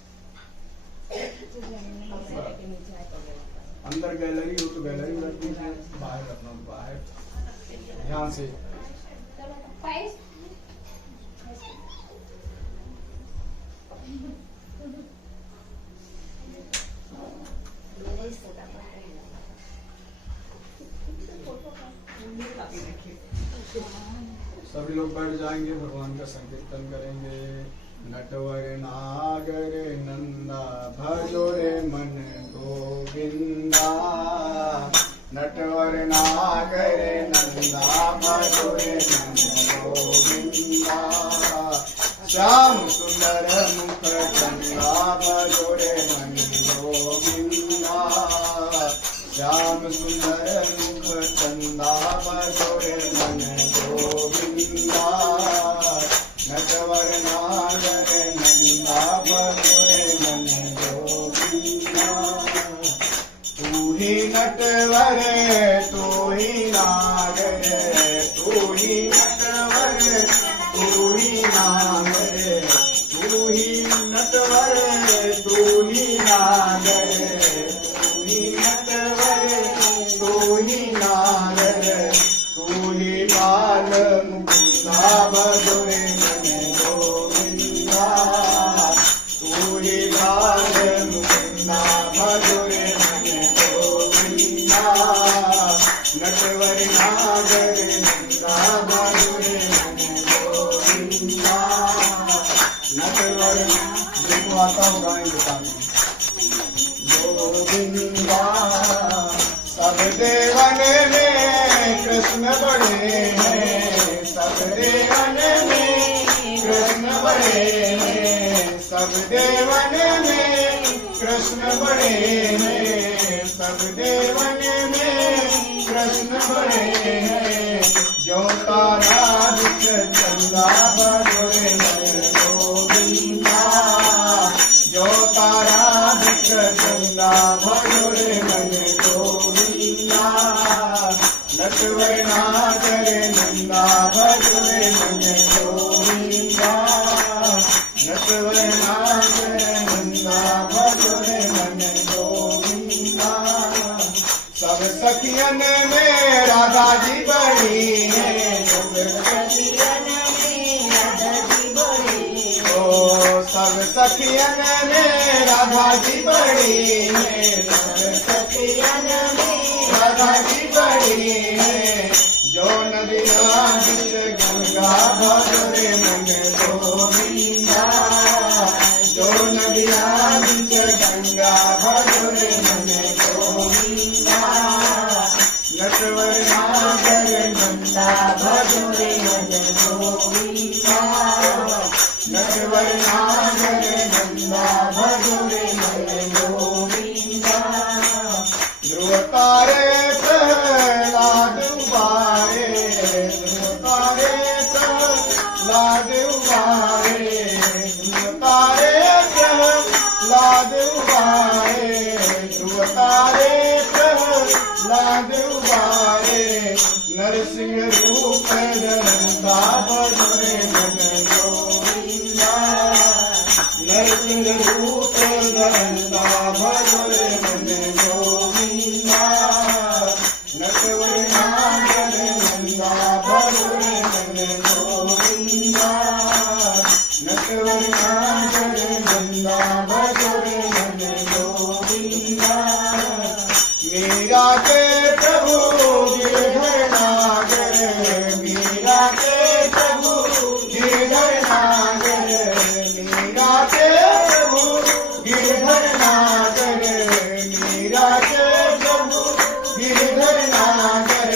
अंदर गैलरी हो तो गैलरी में रख दीजिए, बाहर रखना तो बाहर। ध्यान से सभी लोग बैठ जाएंगे, भगवान का संकीर्तन करेंगे। नटवर नागर नंदा भजो रे मन गोविंदा। नटवर नागर नंदा भजो रे मन गोविंदा। श्याम सुंदर मुख चंदा भजो रे मन गोविंदा। श्याम सुंदर मुख चंदा भजो रे मन गोविंदा। नटवर नागर नंदा भजो रे मन गोविंदा। तू ही नटवर तू ही नागर, तू ही नटवर तू ही नागर, तू ही नटवर तू ही नागर, तू ही नटवर तू ही नागर। तू ही बाल मुकुंदा भजो रे मन गोविंदा। तू ही बाल मुकुंदा भजो रे मन गोविंदा। नटवर नागर नंदा भजो रे मन गोविंदा। नटवर जिनको आता हो गाएंगे सामने। गोविंदा सब देवन में कृष्ण बड़े हैं, सब देवन में कृष्ण बड़े हैं, सब देवन में कृष्ण बड़े हैं, सब देवन में कृष्ण बड़े हैं। जो तारा बिच चंदा भजो रे मन गोविंदा। जो तारा बिच चंदा भजो रे मन गोविंदा। नटवर नागर नंदा भजो रे मन गोविंदा। नटवर नागर नंदा भजो रे मन गोविंदा। सब सखियन में राधा जी बड़ी है, सब सखियन में राधा जी बड़ी है। ओ सब सखियन में राधा जी बड़ी है, सब सखियन में राधा जी बड़ी है। जो नदिया बिच गंगा भजो रे मन गोविंदा। जो नदिया बिच गंगा भजो रे मन गोविंदा। नटवर नागर नंदा भजो रे नंद गोविंदा नटवर नागर नंदा भजो रे नंद गोविंदा ध्रुव तारे प्रहलाद उबारे ध्रुव तारे प्रहलाद उबारे ध्रुव तारे प्रहलाद उबारे ध्रुव तारे प्रहलाद उबारे नरसिंह रूप धरता भजो रे नंद गोविंदा नरसिंह रूप धरता भजो रे नंद गोविंदा नटवर नागर नंदा भजो रे नंद गोविंदा नटवर नागर नंदा भजो रे नंद गोविंदा मीरा के प्रभु गिरधर नागर मीरा के प्रभु गिरधर नागर मीरा के प्रभु गिरधर नागर मीरा के प्रभु गिरधर नागर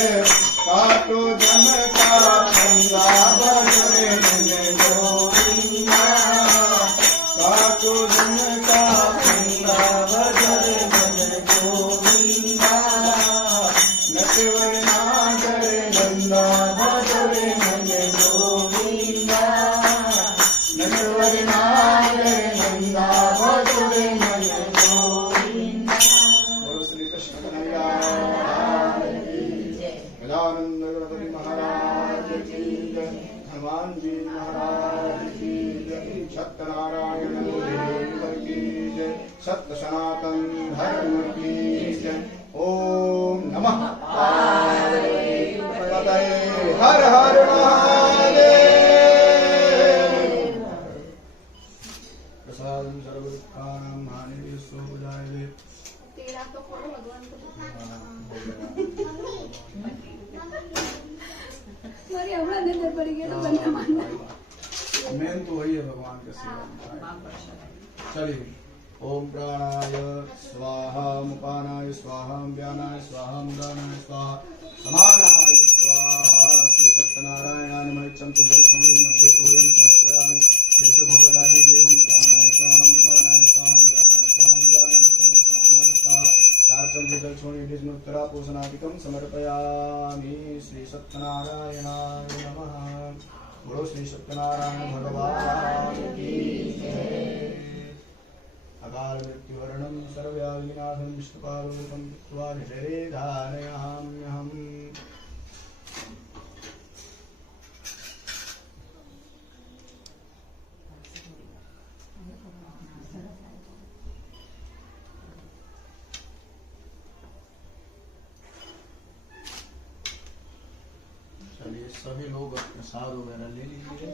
काटो जम का फंदा भजो रे नंद गोविंदा काटो जम का फंदा भजो रे नंद गोविंदा नटवर नागर नंदा भजो रे नंद गोविंदा नटवर नागर नंदा भजो रे नंद गोविंदा बोलो श्री कृष्ण कन्हैया लाल की जय गजानंद गणपति महाराज की जय हनुमान जी महाराज की जय सत्यनारायण देव की जय सत्य सनातन धर्म की जय ओम नमः पार्वती हर हर महादेव प्रसाद सर्वदुःखानां हानिः सोजायते तेरा तो फोड़ो भगवान को मारी हमारा नजर पड़ गया तो बंदा मानना मेन तो वही है भगवान का सेवा चलिए ओम प्राणाय स्वाहा मुपानाय स्वाहा व्यानाय स्वाहा मुदानाय स्वाहा समानाय स्वाहा श्री सत्यनारायणाय नमः चमति दर्शने मध्ये तोयं समर्पयामि फिर से भोग लगा दीजिए ओम प्राणाय स्वाहा मुपानाय स्वाहा व्यानाय स्वाहा मुदानाय स्वाहा समानाय स्वाहा चार चमचे जल छोड़िए निजमुत्तरा पोषणादिकं समर्पयामि श्री सत्यनारायणाय नमः बोलो श्री सत्यनारायण भगवान की जय अकाल मृत्युहरणं सर्वव्याधिनाशं विष्णुपादरूपं कृत्वा हृदये धारयाम्यहम् चलिए सभी लोग प्रसाद वगैरह ले लीजिए